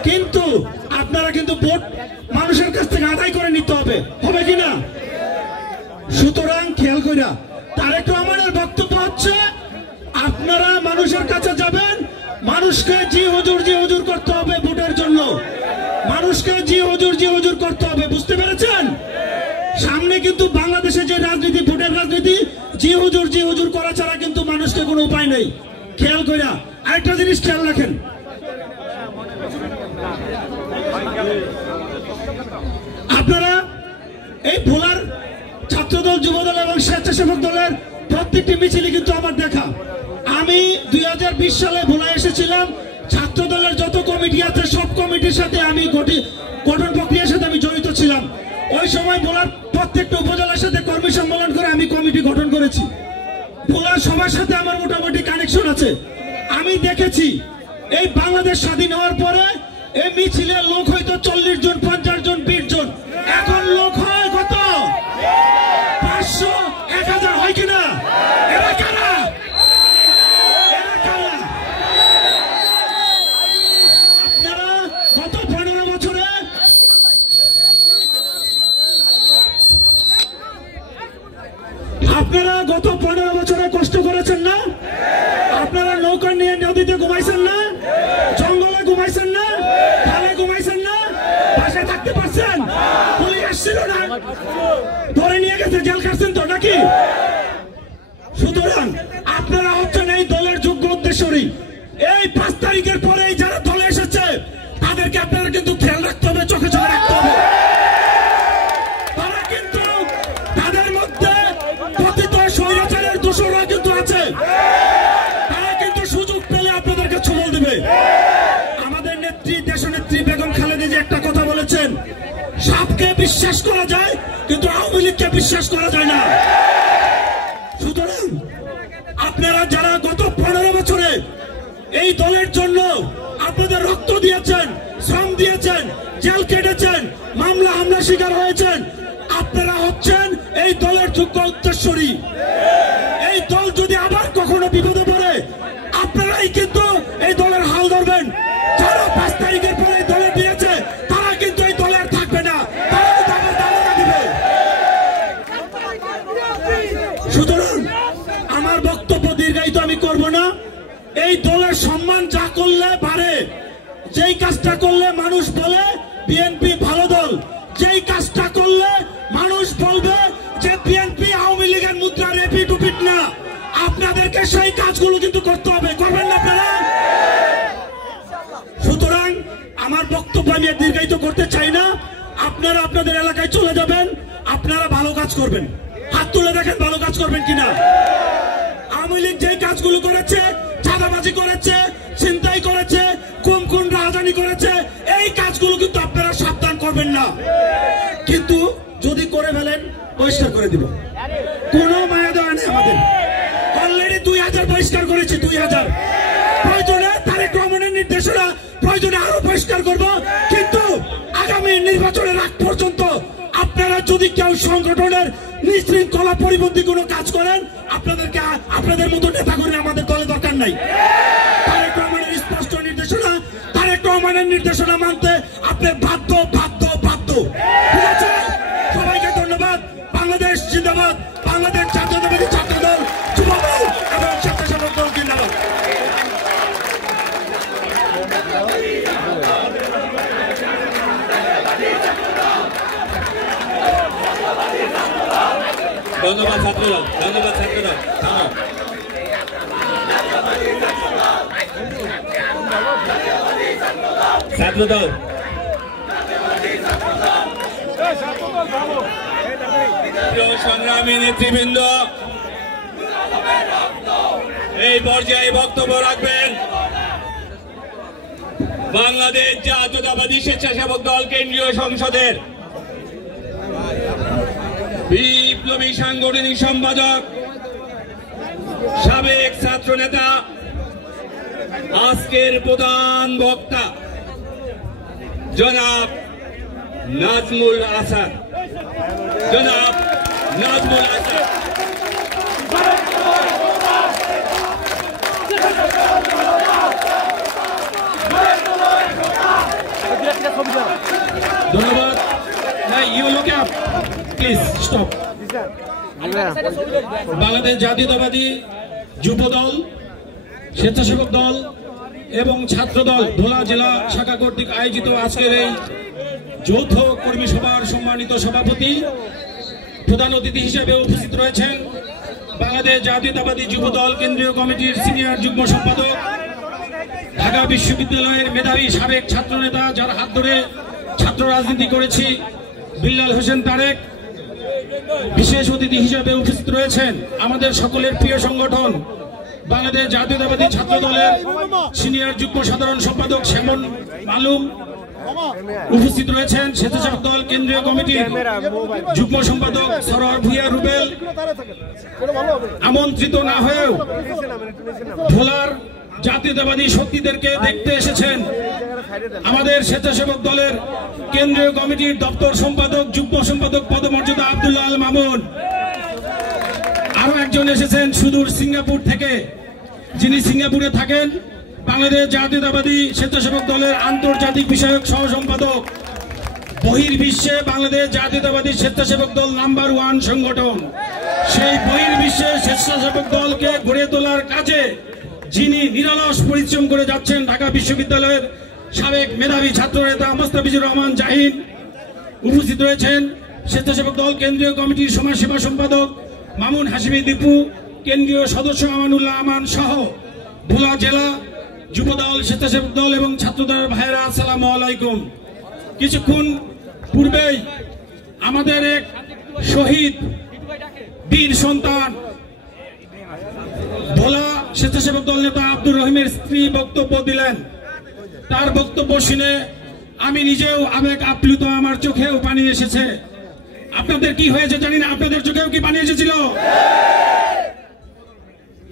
কিন্তু আপনারা কিন্তু ভোট মানুষের কাছ থেকে আদায় করে নিতে হবে কিনা? সুতরাং খেয়াল কইরা তারেক রহমানের বক্তব্য হচ্ছে আপনারা মানুষের কাছে যাবেন, মানুষ মানুষকে জি হুজুর করতে হবে ভোটের জন্য, মানুষকে জি হুজুর করতে হবে, বুঝতে পেরেছেন? সামনে কিন্তু বাংলাদেশে যে রাজনীতি, ভোটের রাজনীতি, জি হুজুর করা ছাড়া কিন্তু মানুষকে কোনো উপায় নেই। খেয়াল কইরা আরেকটা জিনিস খেয়াল রাখেন, আপনারা এই ভোলার ছাত্রদল, যুবদল এবং স্বেচ্ছাসেবক দলের প্রত্যেকটি মিছিলে কিন্তু আমার দেখা। আমি 2020 সালে ভোলায় এসেছিলাম, ছাত্র দলের যত কমিটি আছে সব কমিটির সাথে আমি গঠন প্রক্রিয়ার সাথে আমি জড়িত ছিলাম। ওই সময় ভোলার প্রত্যেকটা উপজেলার সাথে কর্মী সম্মেলন করে আমি কমিটি গঠন করেছি। ভোলার সবার সাথে আমার মোটামুটি কানেকশন আছে। আমি দেখেছি এই বাংলাদেশ স্বাধীন হওয়ার পরে এই মিছিলে লোক হয়তো 40 জন, 50 জন, 20 জন, এখন লোক হয় কত? 500, 1000 হয় কিনা? এরা কারা? আপনারা গত 15 বছরে কষ্ট করেছেন না? আপনারা নৌকা নিয়ে নদীতে ঘুমাইছেন না? জঙ্গলে ঘুমাইছেন না? খালে ঘুমাইছেন না? বাসায় থাকতে পারছেন? পুলিশ আসছিল না, ধরে নিয়ে গেছে, জেল খাটছেন তো নাকি? সুতরাং আপনারা হচ্ছেন এই দলের যোগ্য উদ্দেশ্যরী। এই 5 তারিখের পরে যারা দলে এসেছে তাদেরকে আপনারা কিন্তু খেয়াল রাখতে হবে, চোখে চোখে রাখতে হবে। তারা কিন্তু, তাদের মধ্যে কথিত স্বৈরাচারের দোষরা কিন্তু আছে, তারা কিন্তু সুযোগ পেলে আপনাদেরকে ছবল দেবে। আমাদের নেত্রী, দেশনেত্রী বেগম খালেদা জিয়া একটা কথা বলেছেন, সাপকে বিশ্বাস করা যায় কিন্তু আওয়ামী লীগকে বিশ্বাস করা যায় না। সুতরাং আপনারা যারা গত 15 বছরে এই দলের জন্য আপনাদের রক্ত দিয়েছেন, শ্রম দিয়েছেন, জেল কেটেছেন, মামলা হামলা শিকার হয়েছেন, আপনারা হচ্ছেন এই দলের যোগ্য উত্তরসূরি। এই দল যদি আবার কখনো বিপদে পড়ে আপনারাই কিন্তু এই দলের হাল ধরবেন। যারা 5 তারিখের পরে এই দলে দিয়েছে তারা কিন্তু এই দলে আর থাকবে না, তারা কিন্তু আবার দালালি দিবে। সুতরাং আমার বক্তব্য দীর্ঘায়িত আমি করব না। এই দলের সম্মান যা করলে বাড়ে, যেই কাজটা করলে মানুষ বলে বিএনপি ভালো দল, যেই কাজটা করলে মানুষ বলবে যে বিএনপি আওয়ামী লীগের মুদ্রা রেপিট উপিট না, আপনাদেরকে সেই কাজগুলো কিন্তু করতে হবে। করবেন না আপনারা? সুতরাং আমার বক্তব্য আমি দীর্ঘায়িত করতে চাই না। আপনারা আপনাদের এলাকায় চলে যাবেন, আপনারা ভালো কাজ করবেন। হাত তুলে দেখেন ভালো কাজ করবেন কিনা। আওয়ামী লীগ যেই কাজগুলো করেছে, চাঁদাবাজি করেছে, ছিনতাই করেছে, কোন রাজধানী করেছে, এই কাজগুলো কিন্তু আপনারা সাবধান করবেন না। কিন্তু যদি করে ফেলেন বহিষ্কার করে দিব, কোনো মায়া দেওয়া নেই আমাদের। অলরেডি 2000 বহিষ্কার করেছি, 2000। প্রয়োজনে তারেক রহমানের নির্দেশনা, প্রয়োজনে আরো বহিষ্কার করব। কিন্তু আগামী নির্বাচনের আগ পর্যন্ত আপনারা যদি কেউ সংগঠনের নিশৃঙ্খলা পরিপন্থী কোনো কাজ করেন, আপনাদেরকে, আপনাদের মতো নেতা কর্মী আমাদের দলে দরকার নাই। তারেক রহমানের স্পষ্ট নির্দেশনা, তারেক রহমানের নির্দেশনা মানতে আপনি বাধ্য। ঠিক আছে? সবাইকে ধন্যবাদ। বাংলাদেশ জিন্দাবাদ, বাংলাদেশ জাতীয়তাবাদী ছাত্র দল, যুবদল এবং স্বেচ্ছাসেবক দল জিন্দাবাদ। ধন্যবাদ ছাত্রদল, ধন্যবাদ ছাত্রদল। ছাত্রদল সংগ্রামী নেতৃবৃন্দ এই পর্যায়ে বক্তব্য রাখবেন বাংলাদেশ জাতীয়তাবাদী স্বেচ্ছাসেবক দল কেন্দ্রীয় সংসদের বিপ্লবী সাংগঠনিক সম্পাদক, সাবেক ছাত্র নেতা, আজকের প্রধান বক্তা জনাব নাজমুল আসাদ। জনাব নাজমুল আসাদ। ধন্যবাদ। You look up please, stop. Bangladesh জাতীয়তাবাদী যুবদল, স্বেচ্ছাসেবক দল এবং ছাত্রদল ভোলা জেলা শাখা কর্তৃক আয়োজিত আজকের এই যৌথ কর্মী সভার সম্মানিত সভাপতি, প্রধান অতিথি হিসেবে উপস্থিত রয়েছেন বাংলাদেশ জাতীয়তাবাদী যুবদল কেন্দ্রীয় কমিটির সিনিয়র যুগ্ম সম্পাদক, ঢাকা বিশ্ববিদ্যালয়ের মেধাবী সাবেক ছাত্রনেতা, যার হাত ধরে ছাত্র রাজনীতি করেছি, বিল্লাল হোসেন তারেক। বিশেষ অতিথি হিসেবে উপস্থিত রয়েছেন আমাদের সকলের প্রিয় সংগঠন বাংলাদেশ জাতীয়তাবাদী ছাত্র দলের সিনিয়র যুগ্ম সাধারণ সম্পাদক শ্যামন মালুম। উপস্থিত রয়েছেন স্বেচ্ছাসেবক দল কেন্দ্রীয় কমিটির যুগ্ম সম্পাদক সরোয়ার ভূঁইয়া রুবেল। আমন্ত্রিত না হয়েও ভোলার জাতীয়তাবাদী শক্তিদেরকে দেখতে এসেছেন আমাদের স্বেচ্ছাসেবক দলের কেন্দ্রীয় কমিটির দপ্তর সম্পাদক, যুগ্ম সম্পাদক পদমর্যাদা আব্দুল্লাহ আল মামুন। আরো একজন এসেছেন সুদূর সিঙ্গাপুর থেকে, যিনি সিঙ্গাপুরে থাকেন, বাংলাদেশ জাতীয়তাবাদী স্বেচ্ছাসেবক দলের আন্তর্জাতিক বিষয়ক সহ সম্পাদক। বহির্বিশ্বে বাংলাদেশ জাতীয়তাবাদী স্বেচ্ছাসেবক দল নাম্বার 1 সংগঠন। সেই বহির্বিশ্বে স্বেচ্ছাসেবক দলকে গড়ে তোলার কাজে যিনি নিরলস পরিশ্রম করে যাচ্ছেন ঢাকা বিশ্ববিদ্যালয়ের সাবেক মেধাবী ছাত্রনেতা মোস্তাফিজুর রহমান জাহিদ। উপস্থিত রয়েছেন স্বেচ্ছাসেবক দল কেন্দ্রীয় কমিটির সমাজসেবা সম্পাদক মামুন হাশিমি দীপু, কেন্দ্রীয় সদস্য আমানুল্লাহ আমান সহ ভোলা জেলা যুবদল, স্বেচ্ছাসেবক দল এবং ছাত্রদলের ভাইয়েরা, আসসালামু আলাইকুম। কিছুক্ষণ পূর্বেই আমাদের এক শহীদ বীর সন্তান ভোলা স্বেচ্ছাসেবক দল নেতা আব্দুর রহিমের স্ত্রী বক্তব্য দিলেন। তার বক্তব্য শুনে আমি নিজেও আবেগ আপ্লুত, আমার চোখেও পানি এসেছে। আপনাদের কি হয়েছে জানি না, আপনাদের চোখেও কি পানি এসেছিল?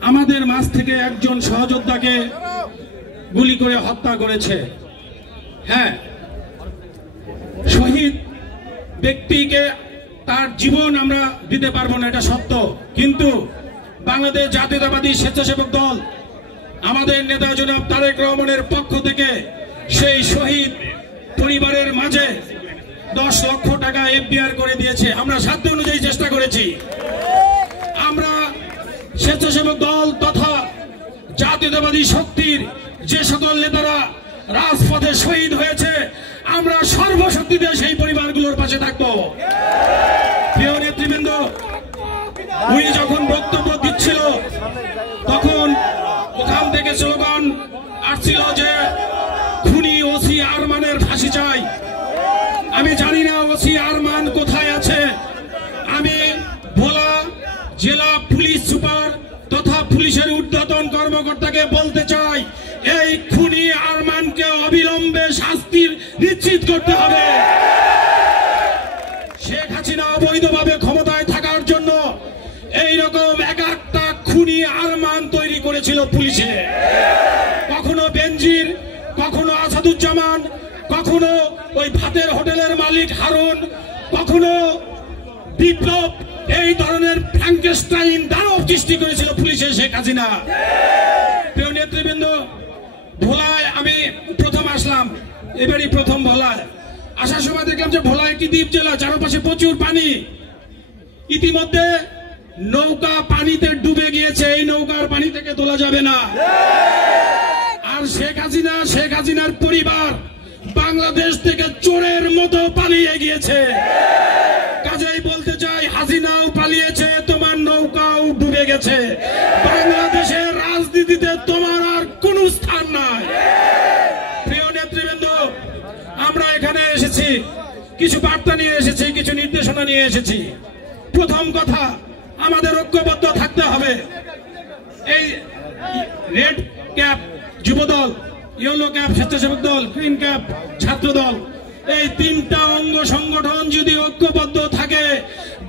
আমাদের মাঝ থেকে একজন সহযোদ্ধাকে গুলি করে হত্যা করেছে। হ্যাঁ, শহীদ ব্যক্তিকে তার জীবন আমরা দিতে পারবো না, এটা সত্য। কিন্তু বাংলাদেশ জাতীয়তাবাদী স্বেচ্ছাসেবক দল আমাদের নেতা জনাব তারেক রহমানের পক্ষ থেকে সেই শহীদ পরিবারের মাঝে 10 লক্ষ টাকা এফডিআর করে দিয়েছে। আমরা সাধ্য অনুযায়ী চেষ্টা করেছি। আমরা স্বেচ্ছাসেবক দল তথা জাতীয়তাবাদী শক্তির যে সকল নেতারা রাজপথে শহীদ হয়েছে, আমরা সর্বশক্তি দিয়ে সেই পরিবারগুলোর পাশে থাকবো। প্রিয় নেতৃবৃন্দ, উনি যখন বক্তব্য দিচ্ছিল তখন ওখান থেকে স্লোগান আসছিল যে খুনি ওসি আরমানের ফাঁসি চাই। আমি জানি না ওসি আরমান কোথায় আছে। আমি ভোলা জেলা পুলিশ সুপার তথা পুলিশের ঊর্ধ্বতন কর্মকর্তাকে বলতে চাই, এই খুনি আরমানকে অবিলম্বে শাস্তির নিশ্চিত করতে হবে। শেখ হাসিনা অবৈধভাবে ক্ষমতায় থাকার জন্য এইরকম একটা খুনি আরমান তৈরি করেছিল পুলিশে। কখনো বেনজির, কখনো আসাদুজ্জামান, কখনো ওই ভাতের হোটেলের মালিক হারুন, কখনো বিপ্লব, এই ধরনের ফ্রাঙ্কেস্টাইন দানব সৃষ্টি করেছিল পুলিশে শেখ হাসিনা। প্রিয় নেতৃবৃন্দ, ভোলায় আমি প্রথম আসলাম, এবারই প্রথম ভোলায় আসার সময় দেখলাম যে ভোলা একটি দ্বীপ জেলা, চারপাশে প্রচুর পানি। ইতিমধ্যে নৌকা পানিতে ডুবে গিয়েছে, এই নৌকার পানি থেকে তোলা যাবে না। আর শেখ হাসিনার পরিবার বাংলাদেশ থেকে চোরের মতো পালিয়ে গিয়েছে। কাজেই বলতে চাই, হাসিনাও পালিয়েছে, তোমার নৌকাও ডুবে গেছে। বাংলাদেশের রাজনীতিতে তোমার আর কোনো স্থান নাই। প্রিয় নেতৃবৃন্দ, আমরা এখানে এসেছি কিছু বার্তা নিয়ে এসেছি, কিছু নির্দেশনা নিয়ে এসেছি। প্রথম কথা, আমাদের ঐক্যবদ্ধ থাকতে হবে। এই রেড ক্যাপ যুবদল, ইয়েলো ক্যাপ স্বেচ্ছাসেবক দল, গ্রিন ক্যাপ ছাত্র দল, এই 3টা অঙ্গ সংগঠন যদি ঐক্যবদ্ধ থাকে,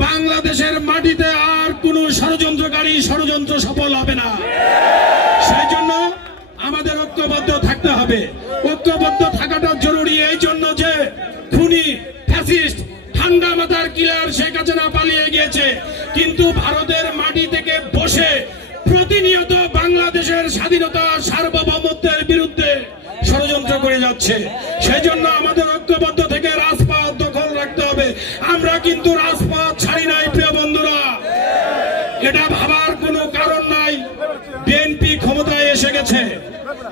বাংলাদেশের মাটিতে আর কোন ষড়যন্ত্রকারী ষড়যন্ত্র সফল হবে না। সেই জন্য আমাদের ঐক্যবদ্ধ থাকতে হবে। ঐক্যবদ্ধ থাকাটা জরুরি এই জন্য যে খুনি ফ্যাসিস্ট ঠান্ডা মাথার কিলার শেখ হাসিনা পালিয়ে গিয়েছে, কিন্তু ভারতের মাটি থেকে বসে প্রতিনিয়ত বাংলাদেশের স্বাধীনতা সার্বভৌমত্বের বিরুদ্ধে ষড়যন্ত্র করে যাচ্ছে। সেই জন্য আমাদের ঐক্যবদ্ধ থেকে রাজপথ দখল রাখতে হবে। আমরা কিন্তু রাজপথ ছাড়ি নাই প্রিয় বন্ধুরা, এটা ভাবার কোনো কারণ নাই। বিএনপি ক্ষমতায় এসে গেছে,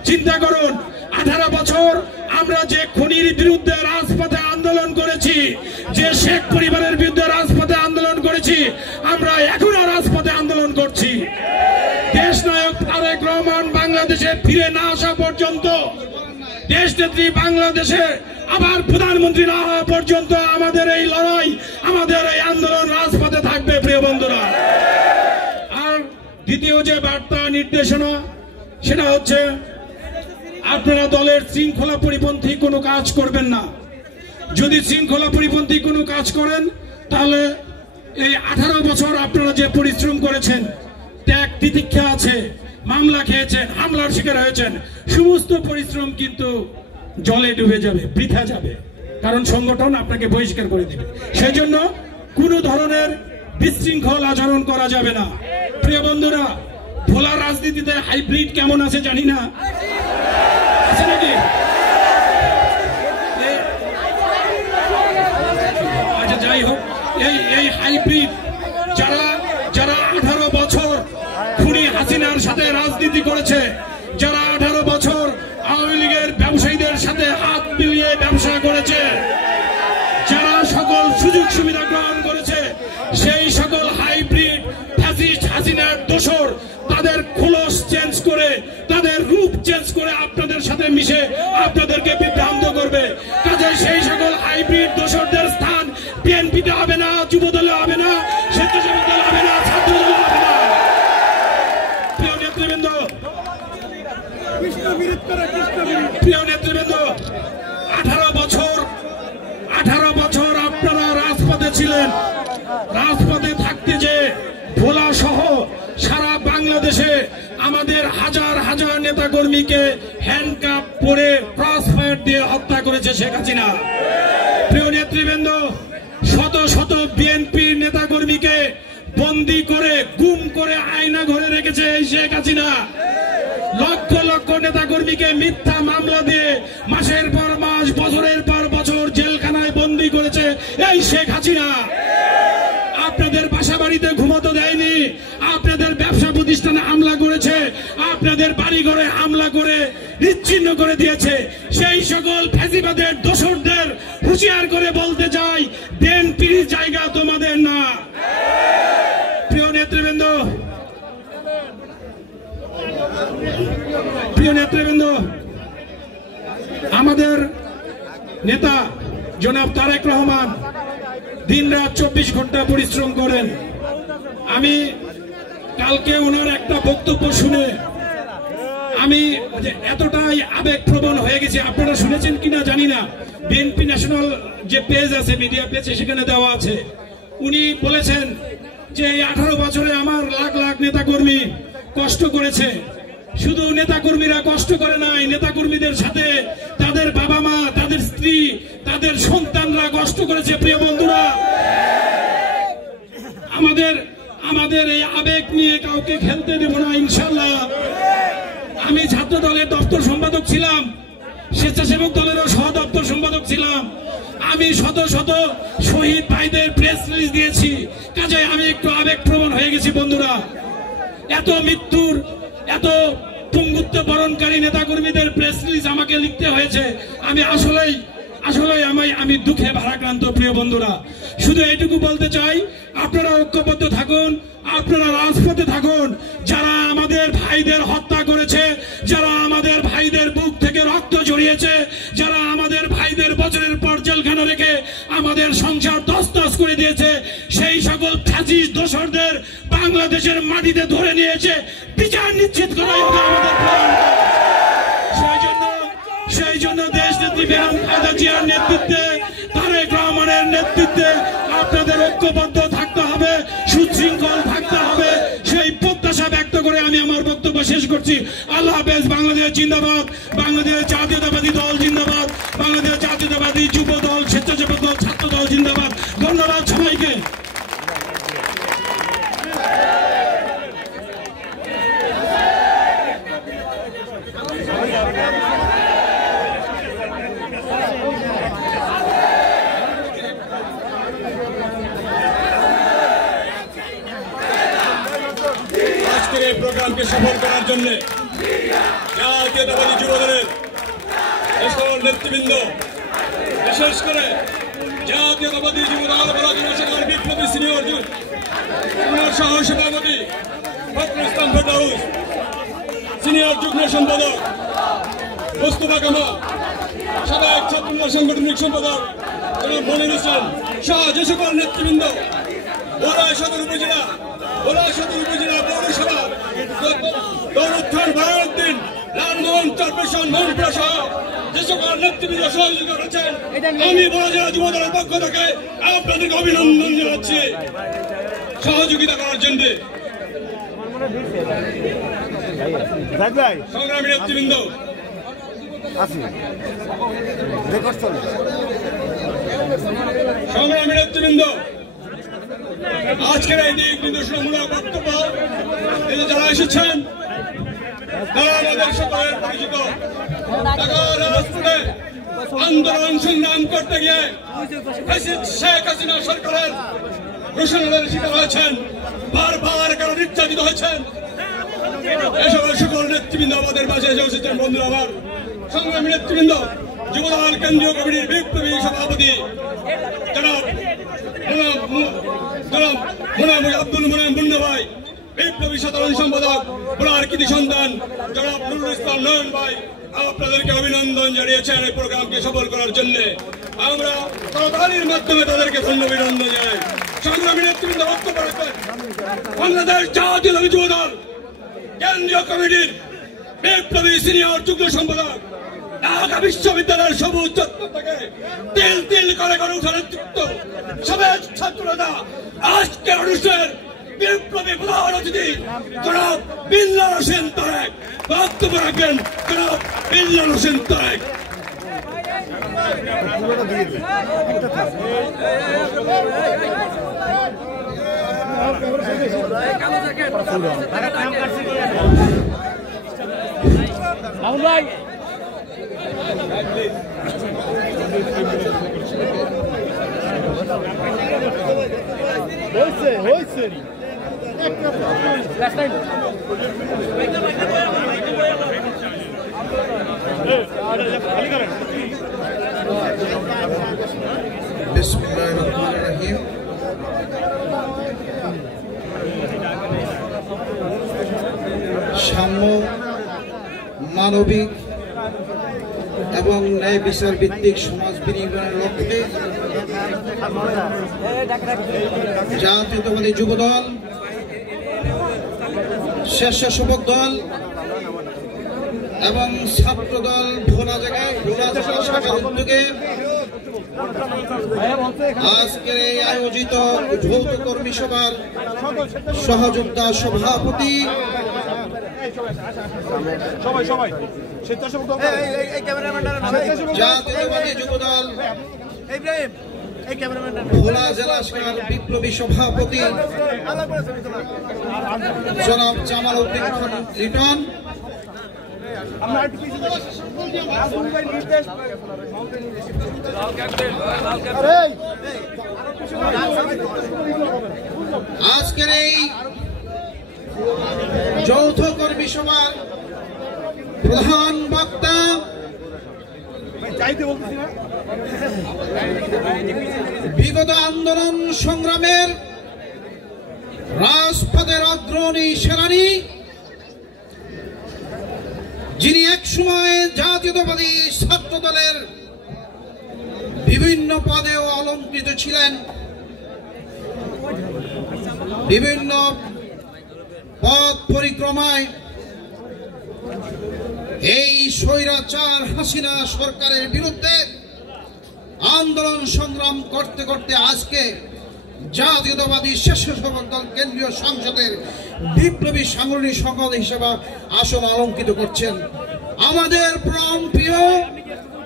চিন্তা করুন, 18 বছর আমরা যে খুনির বিরুদ্ধে রাজপথে আন্দোলন করেছি, যে শেখ পরিবারের বিরুদ্ধে রাজপথে আন্দোলন করেছি, আমরা এখনো রাজপথে আন্দোলন করছি। দেশ নায়ক তারেক রহমান বাংলাদেশে ফিরে না আসা পর্যন্ত, দেশ নেত্রী বাংলাদেশে আবার প্রধানমন্ত্রী না হওয়া পর্যন্ত আমাদের এই লড়াই, আমাদের এই আন্দোলন রাজপথে থাকবে প্রিয় বন্ধুরা। আর দ্বিতীয় যে বার্তা নির্দেশনা, সেটা হচ্ছে আপনারা দলের শৃঙ্খলা পরিপন্থী কোনো কাজ করবেন না। যদি শৃঙ্খলা পরিপন্থী কোনো কাজ করেন, তাহলে এই 18 বছর আপনারা যে পরিশ্রম করেছেন, ত্যাগ তিতিক্ষা আছে, মামলা খেয়েছেন, হামলার শিকার হয়েছেন, সমস্ত পরিশ্রম কিন্তু জলে ডুবে যাবে, বৃথা যাবে, কারণ সংগঠন আপনাকে বহিষ্কার করে দেবে। সেই জন্য কোনো ধরনের বিশৃঙ্খল আচরণ করা যাবে না। প্রিয় বন্ধুরা, ভোলা রাজনীতিতে হাইব্রিড কেমন আছে জানি না, আছে নাকি? আচ্ছা, যাই হোক, এই হাইব্রিড যারা 18 বছর খুনি হাসিনার সাথে রাজনীতি করেছে, যারা 18 বছর আওয়ামী লীগের ব্যবসায়ীদের সাথে হাত মিলিয়ে ব্যবসা করেছে, যারা সকল সুযোগ সুবিধা গ্রহণ করেছে, সেই সকল হাইব্রিড ফ্যাসিস্ট হাসিনার দোসর তাদের খোলস চেঞ্জ করে, তাদের রূপ চেঞ্জ করে আপনাদের সাথে মিশে আপনাদেরকে বিভ্রান্ত করবে। কাজে সেই সকল হাইব্রিড দোসরদের স্থান বিএনপিতে হবে না, যুবদলে হবে না, স্বেচ্ছাসেবক দল হবে না, ছাত্র দল হবে না। প্রিয় নেতৃবৃন্দ, প্রিয় নেতৃবৃন্দ, 18 বছর আপনারা রাজপথে ছিলেন। রাজপথে থাকতে যে ভোলা সহ সারা বাংলাদেশে আমাদের হাজার হাজার নেতা কর্মীকে হ্যান্ডকাপ পরে ক্রস ফায়ার দিয়ে হত্যা করেছে শেখ হাসিনা। প্রিয় নেতৃবৃন্দ, শত শত বিএনপির নেতা কর্মীকে বন্দী করে, গুম করে আয়না ঘরে রেখেছে এই শেখ হাসিনা। লক্ষ লক্ষ নেতা কর্মীকে মিথ্যা মামলা দিয়ে মাসের পর মাস, বছরের পর বছর জেলখানায় বন্দী করেছে এই শেখ হাসিনা। আপনাদের বাসা বাড়িতে ঘুমোতে দেয়নি, আপনাদের ব্যবসা প্রতিষ্ঠানে হামলা করেছে, আপনাদের বাড়ি ঘরে হামলা করে নিশ্চিহ্ন করে দিয়েছে। সেই সকল ফ্যাসিবাদের দোসরদের হুঁশিয়ার করে বলতে চাই, বিএনপির জায়গা তোমাদের না। প্রিয় নেতৃবৃন্দ, আমাদের নেতা জনাব তারেক রহমান দিনরাত 24 ঘন্টা পরিশ্রম করেন। আমি কালকে ওনার একটা বক্তব্য শুনে আমি এতটাই আবেগপ্রবণ হয়ে গেছি, আপনারা শুনেছেন কিনা জানি না, বিএনপি ন্যাশনাল যে পেজ আছে, মিডিয়া পেজ, সেখানে দেওয়া আছে। উনি বলেছেন যে এই 18 বছরে আমার লাখ লাখ নেতাকর্মী কষ্ট করেছে। শুধু নেতাকর্মীরা কষ্ট করে নাই, নেতাকর্মীদের সাথে তাদের বাবা মা, তাদের স্ত্রী, তাদের সন্তানরা কষ্ট করেছে। প্রিয় বন্ধুরা, আমাদের এই আবেগ নিয়ে কাউকে খেলতে দেব না ইনশাল্লাহ। আমি ছাত্র দলের দপ্তর সম্পাদক ছিলাম, স্বেচ্ছাসেবক দলেরও সহ দপ্তর সম্পাদক ছিলাম। আমি শত শত শহীদ ভাইদের প্রেস রিলিজ দিয়েছি, কাজে আমি একটু আবেগপ্রবণ হয়ে গেছি। বন্ধুরা, এত মৃত্যুর, এত পঙ্গুত্ব বরণকারী নেতাকর্মীদের প্রেস রিলিজ আমাকে লিখতে হয়েছে। আমি আসলেই আমি দুঃখে ভারাক্রান্ত। প্রিয় বন্ধুরা, শুধু এইটুকু বলতে চাই, আপনারা ঐক্যবদ্ধ থাকুন, আপনারা রাজপথে থাকুন। যারা আমাদের ভাইদের হত্যা করেছে, যারা আমাদের ভাইদের বুক থেকে রক্ত ঝরিয়েছে, যারা আমাদের ভাইদের বছরের পর জেলখানা রেখে আমাদের সংসার তছনছ করে দিয়েছে, সেই সকল ফ্যাসিস্ট দোসরদের বাংলাদেশের মাটিতে ধরে নিয়েছে, বিচার নিশ্চিত করাই হবে আমাদের প্ল্যান। সেই জন্য দেশ নেত্রী বেগম খালেদা জিয়ার নেতৃত্বে, তারেক রহমানের নেতৃত্বে আপনাদের ঐক্যবদ্ধ থাকতে হবে, সুশৃঙ্খল থাকতে হবে। সেই প্রত্যাশা ব্যক্ত করে আমি আমার বক্তব্য শেষ করছি। আল্লাহ হাফেজ। বাংলাদেশ জিন্দাবাদ, বাংলাদেশ জাতীয়তাবাদী দল জিন্দাবাদ, বাংলাদেশ জাতীয়তাবাদী যুব দল, স্বেচ্ছাসেবক দল, ছাত্র দল জিন্দাবাদ। ধন্যবাদ সবাইকে। আজকের এই প্রোগ্রামকে সফল করার জন্য জাতীয়তাবাদী যুবদলের সকল নেতৃবৃন্দ, বিশেষ করে জাতীয়তাবাদী যুবদল বলার বিপ্লবী সিনিয়র সহ সভাপতি ফখরুল ইসলাম ফেরদাউস, সিনিয়র যুগ্ম সম্পাদক মোস্তফা কামাল, সাবেক ছাত্রলীগ সাংগঠনিক সম্পাদক জনাব মনির হোসেন সহ যে সকল নেতৃবৃন্দ, বড়াই সদর উপজেলা পৌরসভা দৌলতখান বায়ুদ্দিন, লালমোহন চরপেশন মনপুরা সহ যে সকল নেতৃবৃন্দ সহযোগিতা করেছেন, আমি বড় জেলা যুব দলের পক্ষ থেকে আপনাদেরকে অভিনন্দন জানাচ্ছি সহযোগিতা করার জন্য। সংগ্রামী নেতৃবৃন্দ, আজকের এই দিক নির্দেশনামূলক বক্তব্য যারা এসেছেন তারা আমাদের সকলের পরিচিত। আন্দোলন সংগ্রাম করতে গিয়ে শেখ হাসিনা সরকারের ঘোষণার শিকার হয়েছেন, বারবার কারণ নির্যাতিত হয়েছেন। এসব সকল নেতৃবৃন্দ আমাদের মাঝে এসে এসেছেন। বন্ধুরা আমার, সংগ্রামী নেতৃবৃন্দ, যুবদল কেন্দ্রীয় কমিটির বিপ্লবী সভাপতি জনাব আব্দুল মোনায়েম মুন্না ভাই, বিপ্লবী সাধারণ সম্পাদক বোলার কৃতি সন্তান জনাব নুরুল ইসলাম নয়ন ভাই, আপনাদেরকে অভিনন্দন জানিয়েছেন এই প্রোগ্রামকে সফল করার জন্য। আমরা করতালির মাধ্যমে তাদেরকে অভিনন্দন জানাই। সংগ্রামী নেতৃবৃন্দ বক্তব্য রাখবেন বাংলাদেশ জাতীয়তাবাদী যুবদল কেন্দ্রীয় কমিটির বিপ্লবী সিনিয়র যুগ্ম সম্পাদক, ঢাকা বিশ্ববিদ্যালয়ের সবুজ চত্বর থেকে তিল তিল করে উঠা নেতৃত্ব, সাবেক ছাত্রনেতা, আজকের অনুষ্ঠানের বিপ্লবী প্রধান অতিথি জনাব বিল্লাল হোসেন তারেক বক্তব্য রাখবেন। জনাব বিল্লাল হোসেন তারেক। বিসমিল্লাহিররহমানিররহিম। সাম্য, মানবিক এবং ন্যায় বিচার ভিত্তিক সমাজ বিনির্মাণের লক্ষ্যে জাতীয়তাবাদী যুবদল, স্বেচ্ছাসেবক দল এবং ছাত্রদল ভোলা জেলা শাখার উদ্যোগে আজকের এই আয়োজিত যৌথ কর্মী সভার সহযোদ্ধা সভাপতি জাতীয়তাবাদী যুবদল ভোলা জেলা শাখার বিপ্লবী সভাপতি জনাব জামাল উদ্দিন খান লিটন, আজকের এই যৌথ কর্মী সভার প্রধান বক্তা বিগত আন্দোলন সংগ্রামের রাজপথের অগ্রণী সেনানী, যিনি একসময় জাতীয়তাবাদী ছাত্র দলের বিভিন্ন পদেও অলঙ্কৃত ছিলেন, বিভিন্ন পথ পরিক্রমায় এই স্বৈরাচার হাসিনা সরকারের বিরুদ্ধে আন্দোলন সংগ্রাম করতে করতে আজকে জাতীয়তাবাদী স্বেচ্ছাসেবক দল কেন্দ্রীয় সংসদের বিপ্লবী সাংগঠনিক সম্পাদক হিসেবে আসন অলঙ্কৃত করছেন আমাদের প্রাণ প্রিয়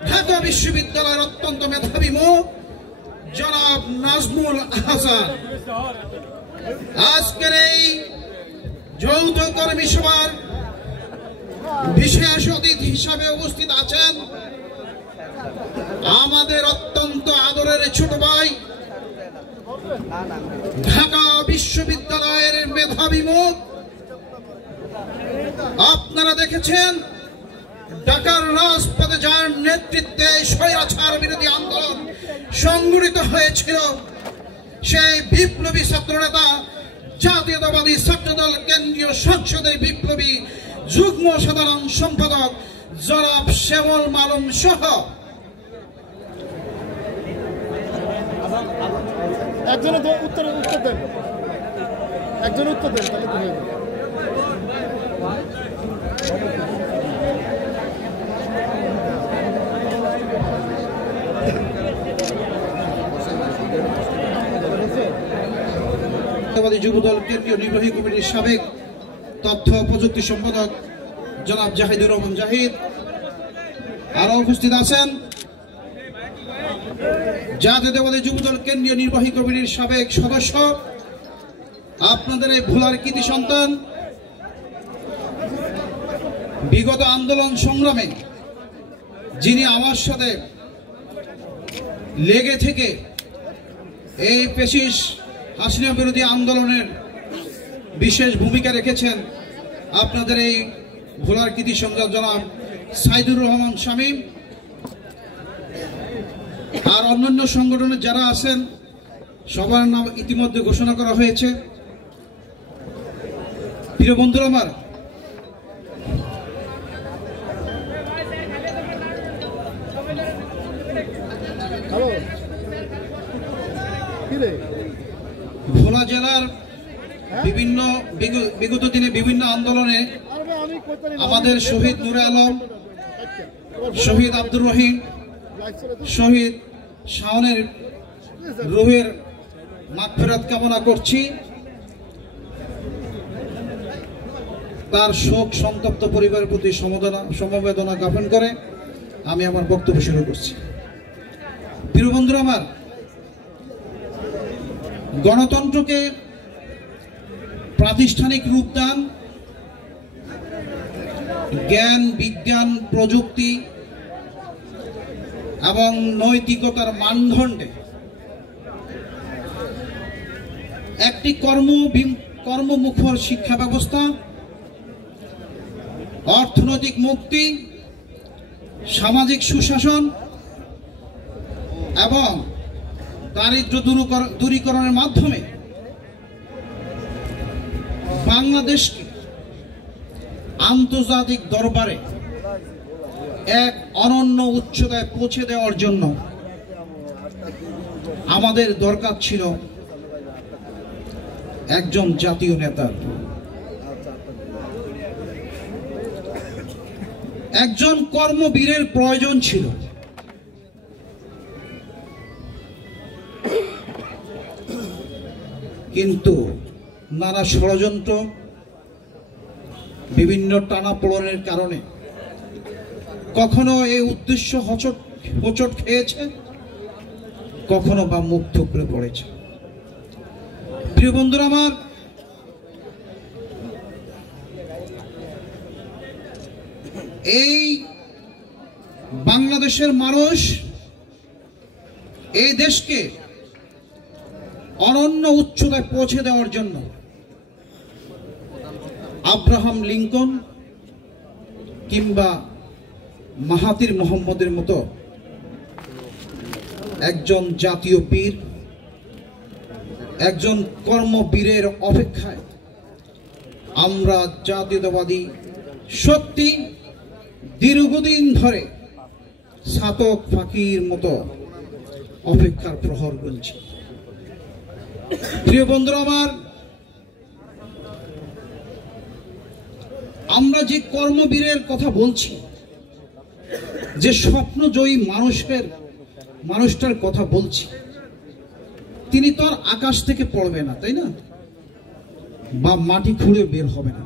ঢাকা বিশ্ববিদ্যালয়ের অত্যন্ত মেধাবী মুখ জনাব নাজমুল হাসান। আজকের এই যৌথ কর্মী সভার বিশেষ অতিথি হিসাবে উপস্থিত আছেন আমাদের অত্যন্ত আদরের ছোট ভাই, ঢাকা বিশ্ববিদ্যালয়ের মেধাবী মুখ আপনারা দেখেছেন ঢাকার রাজপথে যার নেতৃত্বে স্বৈরাচার বিরোধী আন্দোলন সংগঠিত হয়েছিল সেই বিপ্লবী ছাত্রনেতা জাতীয়তাবাদী ছাত্রদল কেন্দ্রীয় সংসদের বিপ্লবী যুগ্ম সাধারণ সম্পাদক জনাব শ্যামল মালুম সহ একজন উত্তর দেন একজন উত্তর দেন তাহলে তো হয়ে যাবে। যুবদল কেন্দ্রীয় নির্বাহী কমিটির সাবেক তথ্য প্রযুক্তি সম্পাদক জনাব জাহিদুর রহমান জাহিদ আরো উপস্থিত আছেন জাতীয়তাবাদী যুবদল কেন্দ্রীয় নির্বাহী কমিটির সাবেক সদস্য আপনাদের এই ভোলার কৃতি সন্তান বিগত আন্দোলন সংগ্রামে যিনি আমার সাথে লেগে থেকে এই পেশিস হাসিনা বিরোধী আন্দোলনের বিশেষ ভূমিকা রেখেছেন আপনাদের এই ভোলার কৃতি সন্তান জনাব সাইদুর রহমান শামীম আর অন্যান্য সংগঠনের যারা আছেন সবার নাম ইতিমধ্যে ঘোষণা করা হয়েছে। প্রিয় বন্ধুরা আমার, ভোলা জেলার বিভিন্ন বিগত দিনে বিভিন্ন আন্দোলনে আমাদের শহীদ নূরে আলম, শহীদ আব্দুর রহিম, শহীদ শাওনের রুহের মাগফিরাত কামনা করছি। তার শোক সন্তপ্ত পরিবারের প্রতি সমবেদনা জ্ঞাপন করে আমি আমার বক্তব্য শুরু করছি। প্রিয় বন্ধুরা আমার, গণতন্ত্রকে প্রাতিষ্ঠানিক রূপদান, জ্ঞান বিজ্ঞান প্রযুক্তি এবং নৈতিকতার মানদণ্ডে একটি কর্মমুখর শিক্ষা ব্যবস্থা, অর্থনৈতিক মুক্তি, সামাজিক সুশাসন এবং দারিদ্র্য দূরীকরণের মাধ্যমে বাংলাদেশকে আন্তর্জাতিক দরবারে এক অনন্য উচ্চতায় পৌঁছে দেওয়ার জন্য আমাদের দরকার ছিল একজন জাতীয় নেতার, একজন কর্মবীরের প্রয়োজন ছিল। কিন্তু নানা ষড়যন্ত্র, বিভিন্ন টানাপোড়েনের কারণে কখনো এই উদ্দেশ্য হোঁচট খেয়েছে, কখনো বা মুখ থুবড়ে পড়েছে। প্রিয় বন্ধুরা আমার, এই বাংলাদেশের মানুষ এই দেশকে অনন্য উচ্চতায় পৌঁছে দেওয়ার জন্য আব্রাহাম লিঙ্কন কিংবা মাহাতির মোহাম্মদের মতো একজন জাতীয় বীর, একজন কর্মবীরের অপেক্ষায় আমরা জাতীয়তাবাদী শক্তি দীর্ঘদিন ধরে ছাতক ফাঁকির মতো অপেক্ষার প্রহর গুনছি। প্রিয় বন্ধুরা আমার, আমরা যে কর্মবীরের কথা বলছি, যে স্বপ্নজয়ী মানুষটার কথা বলছি, তিনি তো আর আকাশ থেকে পড়বে না, তাই না? বা মাটি খুঁড়ে বের হবে না।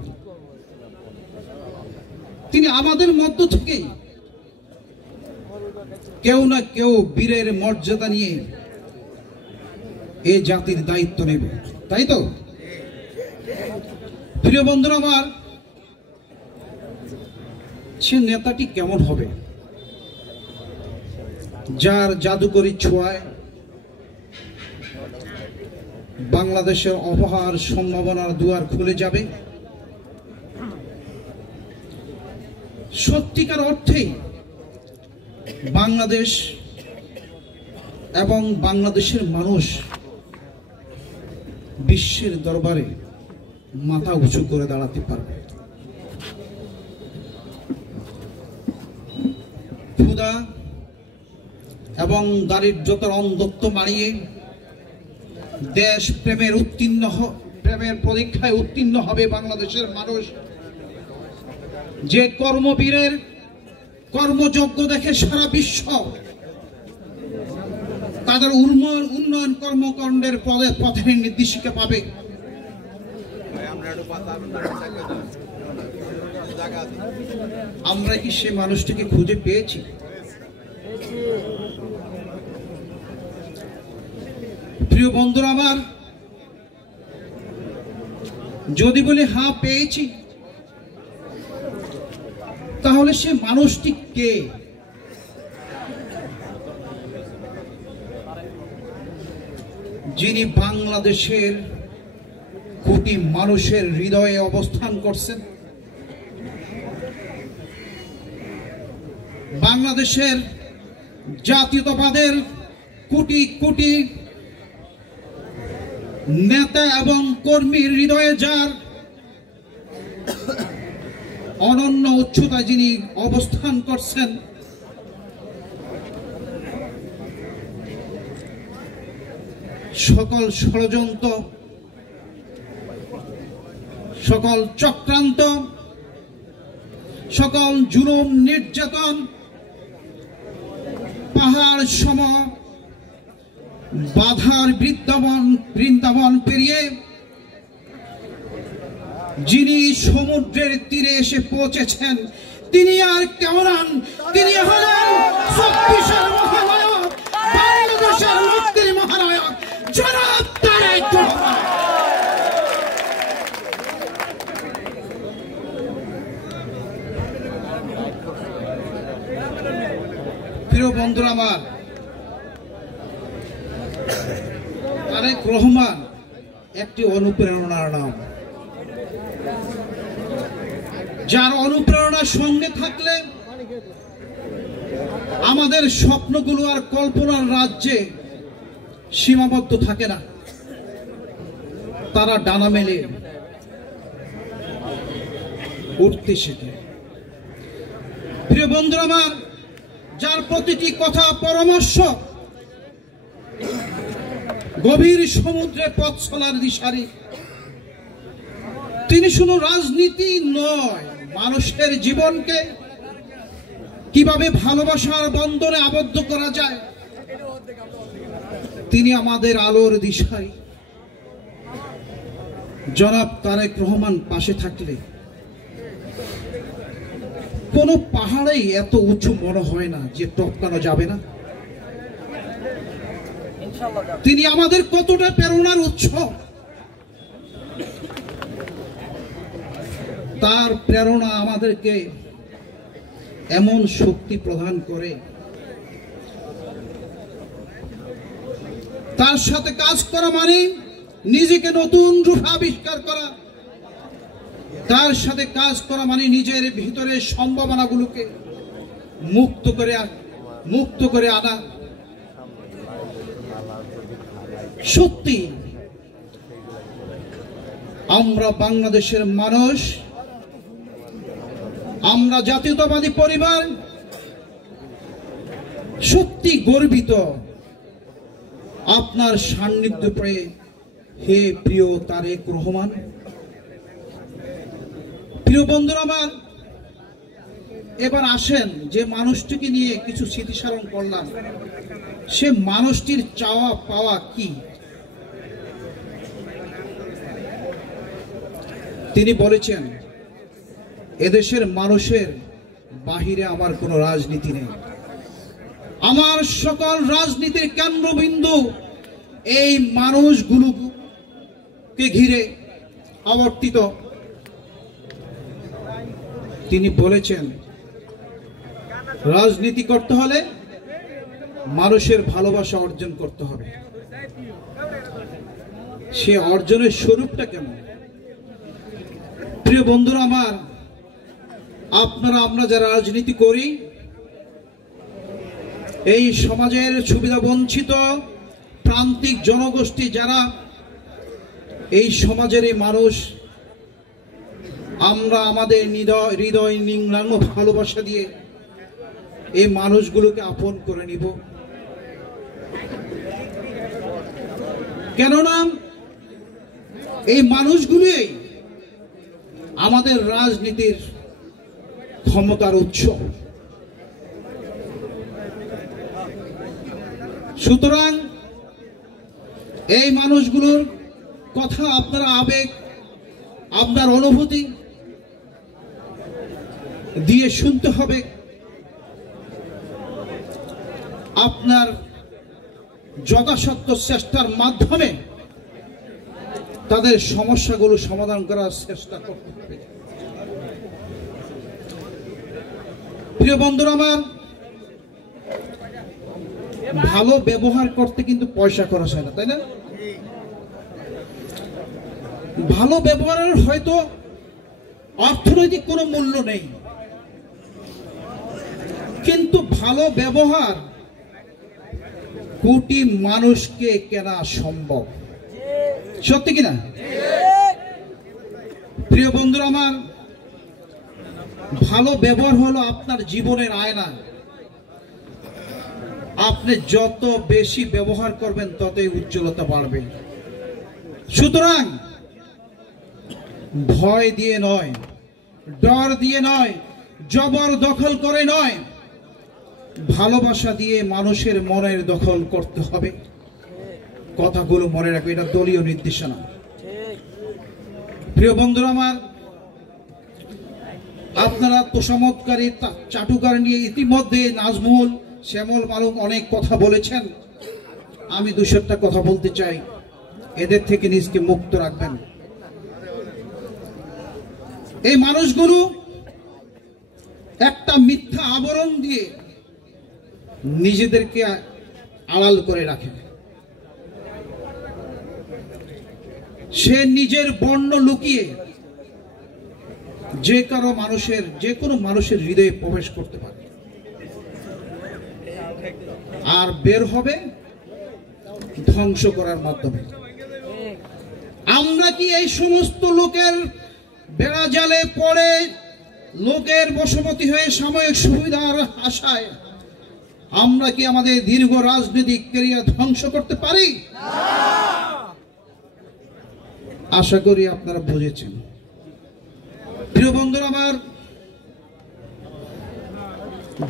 তিনি আমাদের মধ্য থেকেই কেউ না কেউ বীরের মর্যাদা নিয়ে এই জাতির দায়িত্ব নেবে, তাই তো? প্রিয় বন্ধুরা আমার, সে নেতাটি কেমন হবে যার জাদুকরী ছোঁয়ায় বাংলাদেশের অপার সম্ভাবনার দুয়ার খুলে যাবে, সত্যিকার অর্থেই বাংলাদেশ এবং বাংলাদেশের মানুষ বিশ্বের দরবারে মাথা উঁচু করে দাঁড়াতে পারবে। ক্ষুধা এবং দারিদ্রতার অন্ধত্ব মারিয়ে দেশ প্রেমের পরীক্ষায় উত্তীর্ণ হবে বাংলাদেশের মানুষ। যে কর্মবীরের কর্মযজ্ঞ দেখে সারা বিশ্ব তাদের উন্নয়ন কর্মকাণ্ডের পথের নির্দেশিকা পাবে। আমরা কি সে মানুষটিকে খুঁজে পেয়েছি? প্রিয় বন্ধুরা আমার, যদি বলি হ্যাঁ পেয়েছি, তাহলে সে মানুষটি কে? যিনি বাংলাদেশের কোটি মানুষের হৃদয়ে অবস্থান করছেন, বাংলাদেশের জাতীয়তাবাদের কোটি কোটি নেতা এবং কর্মীর হৃদয়ে যার অনন্য উচ্চতায় যিনি অবস্থান করছেন, সকল ষড়যন্ত্র, সকল চক্রান্ত, সকল জুলুম নির্যাতন পাহাড় সম বাধার বৃন্দাবন পেরিয়ে যিনি সমুদ্রের তীরে এসে পৌঁছেছেন, তিনি আর কেউ নন, তিনি হলেন শক্তিশাল মহানায়ক, বাংলাদেশের মুক্তির মহানায়ক জনাব তারেক রহমান। প্রিয় বন্ধুরা আমার, তারেক রহমান একটি অনুপ্রেরণার নাম, যার অনুপ্রেরণার সঙ্গে থাকলে আমাদের স্বপ্নগুলো আর কল্পনার রাজ্যে সীমাবদ্ধ থাকে না, তারা ডানা মেলে উঠতে শেখে। প্রিয় বন্ধুরা আমার, যার প্রতিটি কথা পরামর্শ গভীর সমুদ্রে পথ চলার দিশারি, তিনি শুধু রাজনীতি নয়, মানুষের জীবনকে কিভাবে ভালোবাসার বন্ধনে আবদ্ধ করা যায়, তিনি আমাদের আলোর দিশারি। জনাব তারেক রহমান পাশে থাকলে কোনো পাহাড়েই এত উঁচু মনে হয় না যে টপকানো যাবে না। তিনি আমাদের কতটা প্রেরণার উৎস, তার প্রেরণা আমাদেরকে এমন শক্তি প্রদান করে, তার সাথে কাজ করা মানে নিজেকে নতুন রূপ আবিষ্কার করা, তার সাথে কাজ করা মানে নিজের ভিতরে সম্ভাবনাগুলোকে মুক্ত করে আনা। সত্যি আমরা বাংলাদেশের মানুষ, আমরা জাতীয়তাবাদী পরিবার সত্যি গর্বিত আপনার সান্নিধ্য পেয়ে। হে প্রিয় তারেক রহমান, প্রিয় বন্ধুরা আমার, এবার আসেন যে মানুষটিকে নিয়ে কিছু স্মৃতিচারণ করলাম, সে মানুষটির চাওয়া পাওয়া কি। তিনি বলেছেন, এদেশের মানুষের বাহিরে আমার কোনো রাজনীতি নেই, আমার সকল রাজনীতির কেন্দ্রবিন্দু এই মানুষগুলোকে ঘিরে আবর্তিত। তিনি বলেছেন, রাজনীতি করতে হলে মানুষের ভালোবাসা অর্জন করতে হবে। সে অর্জনের স্বরূপটা কেমন? প্রিয় বন্ধুরা আমার, আপনারা আমরা যারা রাজনীতি করি, এই সমাজের সুবিধা বঞ্চিত প্রান্তিক জনগোষ্ঠী যারা এই সমাজের এই মানুষ, আমরা আমাদের হৃদয় নিংড়ানো ভালোবাসা দিয়ে এই মানুষগুলোকে আপন করে নিব। কেননা এই মানুষগুলোই আমাদের রাজনীতির ক্ষমতার উৎস। সুতরাং এই মানুষগুলোর কথা আপনারা আবেগ, আপনার অনুভূতি দিয়ে শুনতে হবে। আপনার যথাসাধ্য চেষ্টার মাধ্যমে তাদের সমস্যাগুলো সমাধান করার চেষ্টা করতে হবে। প্রিয় বন্ধুরা আমার, ভালো ব্যবহার করতে কিন্তু পয়সা খরচ হয় না, তাই না? ভালো ব্যবহারের হয়তো অর্থনৈতিক কোনো মূল্য নেই, কিন্তু ভালো ব্যবহার কোটি মানুষকে কেনা সম্ভব, সত্যি কিনা? প্রিয় বন্ধুরা আমার, ভালো ব্যবহার হলো আপনার জীবনের আয়না। আপনি যত বেশি ব্যবহার করবেন ততই উজ্জ্বলতা বাড়বে। সুতরাং ভয় দিয়ে নয়, ডর দিয়ে নয়, জবরদখল করে নয়, ভালোবাসা দিয়ে মানুষের মনের দখল করতে হবে। কথাগুলো মনে রাখবে, এটা দলীয় নির্দেশনা। প্রিয় বন্ধুরা আমার, আপনারা তোষামতকারী চাটুকার নিয়ে ইতিমধ্যে নাজমুল, শ্যামল মালুম অনেক কথা বলেছেন। আমি 200টা কথা বলতে চাই, এদের থেকে নিজকে মুক্ত রাখবেন। এই মানুষগুলো একটা মিথ্যা আবরণ দিয়ে নিজেদেরকে আড়াল করে রাখে। সে নিজের বর্ণ লুকিয়ে যে কোনো মানুষের হৃদয়ে প্রবেশ করতে পারে, আর বের হবে ধ্বংস করার মাধ্যমে। আমরা কি এই সমস্ত লোকের বেড়া জালে পড়ে, লোকের বশবর্তী হয়ে সাময়িক সুবিধার আশায় আমরা কি আমাদের দীর্ঘ রাজনৈতিক ক্যারিয়ার ধ্বংস করতে পারি? আশা করি আপনারা বুঝেছেন। প্রিয় বন্ধুরা আমার,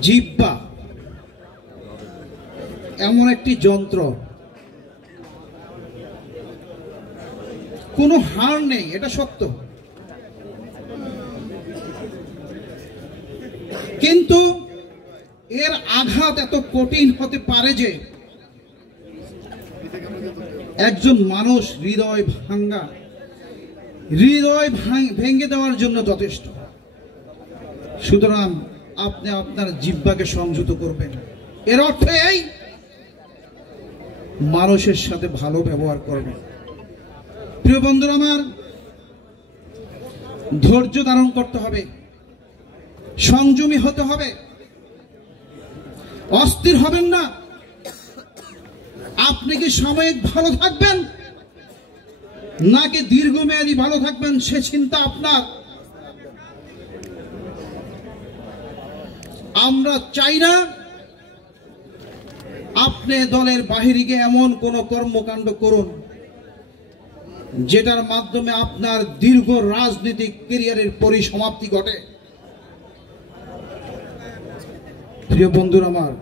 জিহ্বা এমন একটি যন্ত্র, কোনো হার নেই, এটা সত্য, কিন্তু এর আঘাত এত কঠিন হতে পারে যে একজন মানুষ হৃদয় ভেঙে দেওয়ার জন্য যথেষ্ট। সুতরাং আপনি আপনার জিহ্বাকে সংযত করবেন। এর অর্থ এই, মানুষের সাথে ভালো ব্যবহার করবেন। প্রিয় বন্ধুরা আমার, ধৈর্য ধারণ করতে হবে, সংযমী হতে হবে, অস্থির হবেন না। আপনি কি সাময়িক ভালো থাকবেন নাকি দীর্ঘমেয়াদী ভালো থাকবেন, সে চিন্তা আপনার। আমরা চাই না আপনি দলের বাহিরে গিয়ে এমন কোন কর্মকাণ্ড করুন যেটার মাধ্যমে আপনার দীর্ঘ রাজনৈতিক ক্যারিয়ারের পরিসমাপ্তি ঘটে। প্রিয় বন্ধুরা আমার,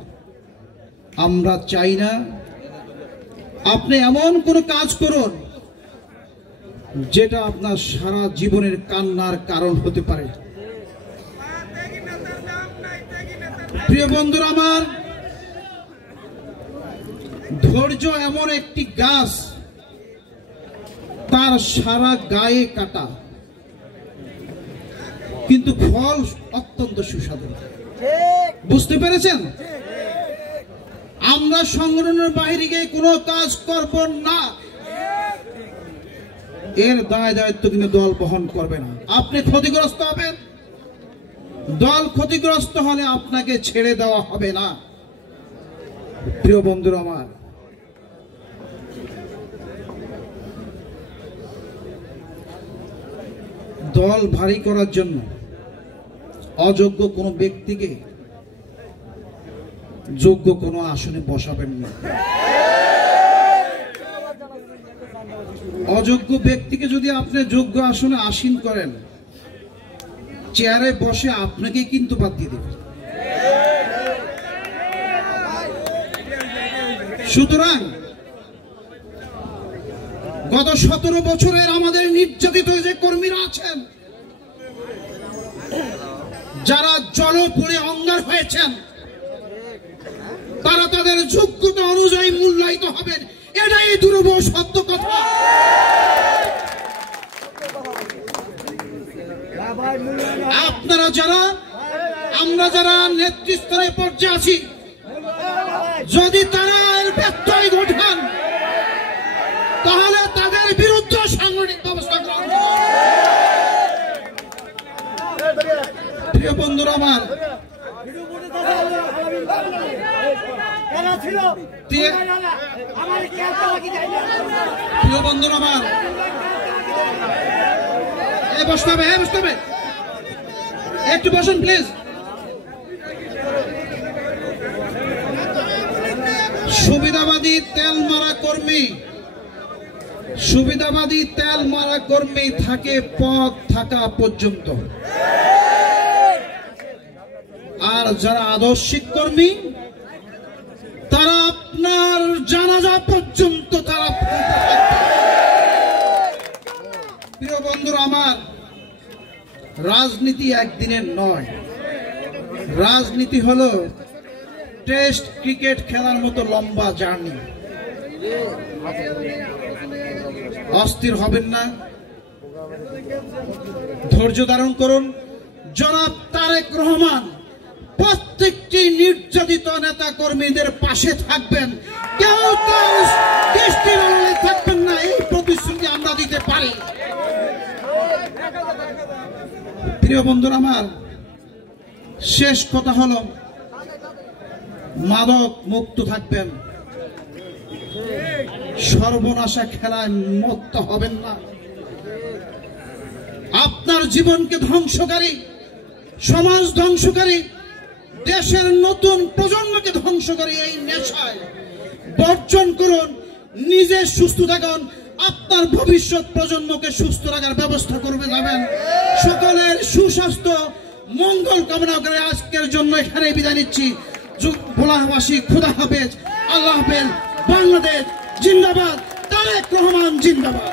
আমরা চাই না আপনি এমন কোন কাজ করুন যেটা আপনার সারা জীবনের কান্নার কারণ হতে পারে। প্রিয় বন্ধুরা আমার, ধৈর্য এমন একটি গাছ, তার সারা গায়ে কাটা, কিন্তু ফল অত্যন্ত সুস্বাদু। বুঝতে পেরেছেন? আমরা সংগঠনের বাইরে গিয়ে কোনো কাজ করব না, এর দায় দায়িত্ব কিন্তু দল বহন করবে না। আপনি ক্ষতিগ্রস্ত হবেন, দল ক্ষতিগ্রস্ত হলে আপনাকে ছেড়ে দেওয়া হবে না। প্রিয় বন্ধুরা আমার, দল ভারী করার জন্য অযোগ্য কোনো ব্যক্তিকে যোগ্য কোনো আসনে বসাবেন না। অযোগ্য ব্যক্তিকে যদি আপনি যোগ্য আসনে আসীন করেন, চেয়ারে বসে আপনাকে কিন্তু বাদ দিয়ে দেবে। সুতরাং গত 17 বছরের আমাদের নির্যাতিত যে কর্মীরা আছেন, যারা জলপুরে অঙ্গার হয়েছেন, তারা তাদের যোগ্যতা অনুযায়ী মূল্যায়িত হবেন, এটাই দুর্বহ সত্য কথা। আপনারা যারা, আমরা যারা নেতৃস্থানীয় পর্যায়ে আছি, যদি তারা ব্যত্যয় ঘটান তাহলে তাদের বিরুদ্ধে সাংগঠনিক ব্যবস্থা গ্রহণ করব। প্রিয় বন্ধুরা আমার, প্রিয় বন্ধুরা আমার, বসতে হবে, বসতে হবে, একটু বসুন প্লিজ। সুবিধাবাদী তেল মারা কর্মী, সুবিধাবাদী তেল মারা কর্মী থাকে পদ থাকা পর্যন্ত, আর যারা আদর্শিক কর্মী তারা আপনার জানাজা পর্যন্ত তারা। প্রিয় বন্ধুরা আমার, রাজনীতি একদিনের নয়। রাজনীতি হলো টেস্ট ক্রিকেট খেলার মতো লম্বা জার্নি। অস্থির হবেন না, ধৈর্য ধারণ করুন। জনাব তারেক রহমান প্রত্যেকটি নির্যাতিত নেতা কর্মীদের পাশে থাকবেন, কেউ তার দৃষ্টির আড়ালে থাকবেন না, এই প্রতিশ্রুতি আমরা দিতে পারি। প্রিয় বন্ধুরা আমার, শেষ কথা হলো মাদক মুক্ত থাকবেন, সর্বনাশা খেলায় মত্ত হবেন না। আপনার জীবনকে ধ্বংসকারী, সমাজ ধ্বংসকারী, দেশের নতুন প্রজন্মকে ধ্বংসকারী এই নেশায় বর্জন করুন। নিজে সুস্থ থাকুন, আপনার ভবিষ্যৎ প্রজন্মকে সুস্থ রাখার ব্যবস্থা করবে যাবেন। সকলের সুস্বাস্থ্য মঙ্গল কামনা করে আজকের জন্য এখানে বিদায় নিচ্ছি। ভোলাবাসী খুদা হাফেজ, আল্লাহ হাফেজ, বাংলাদেশ জিন্দাবাদ, তারেক রহমান জিন্দাবাদ।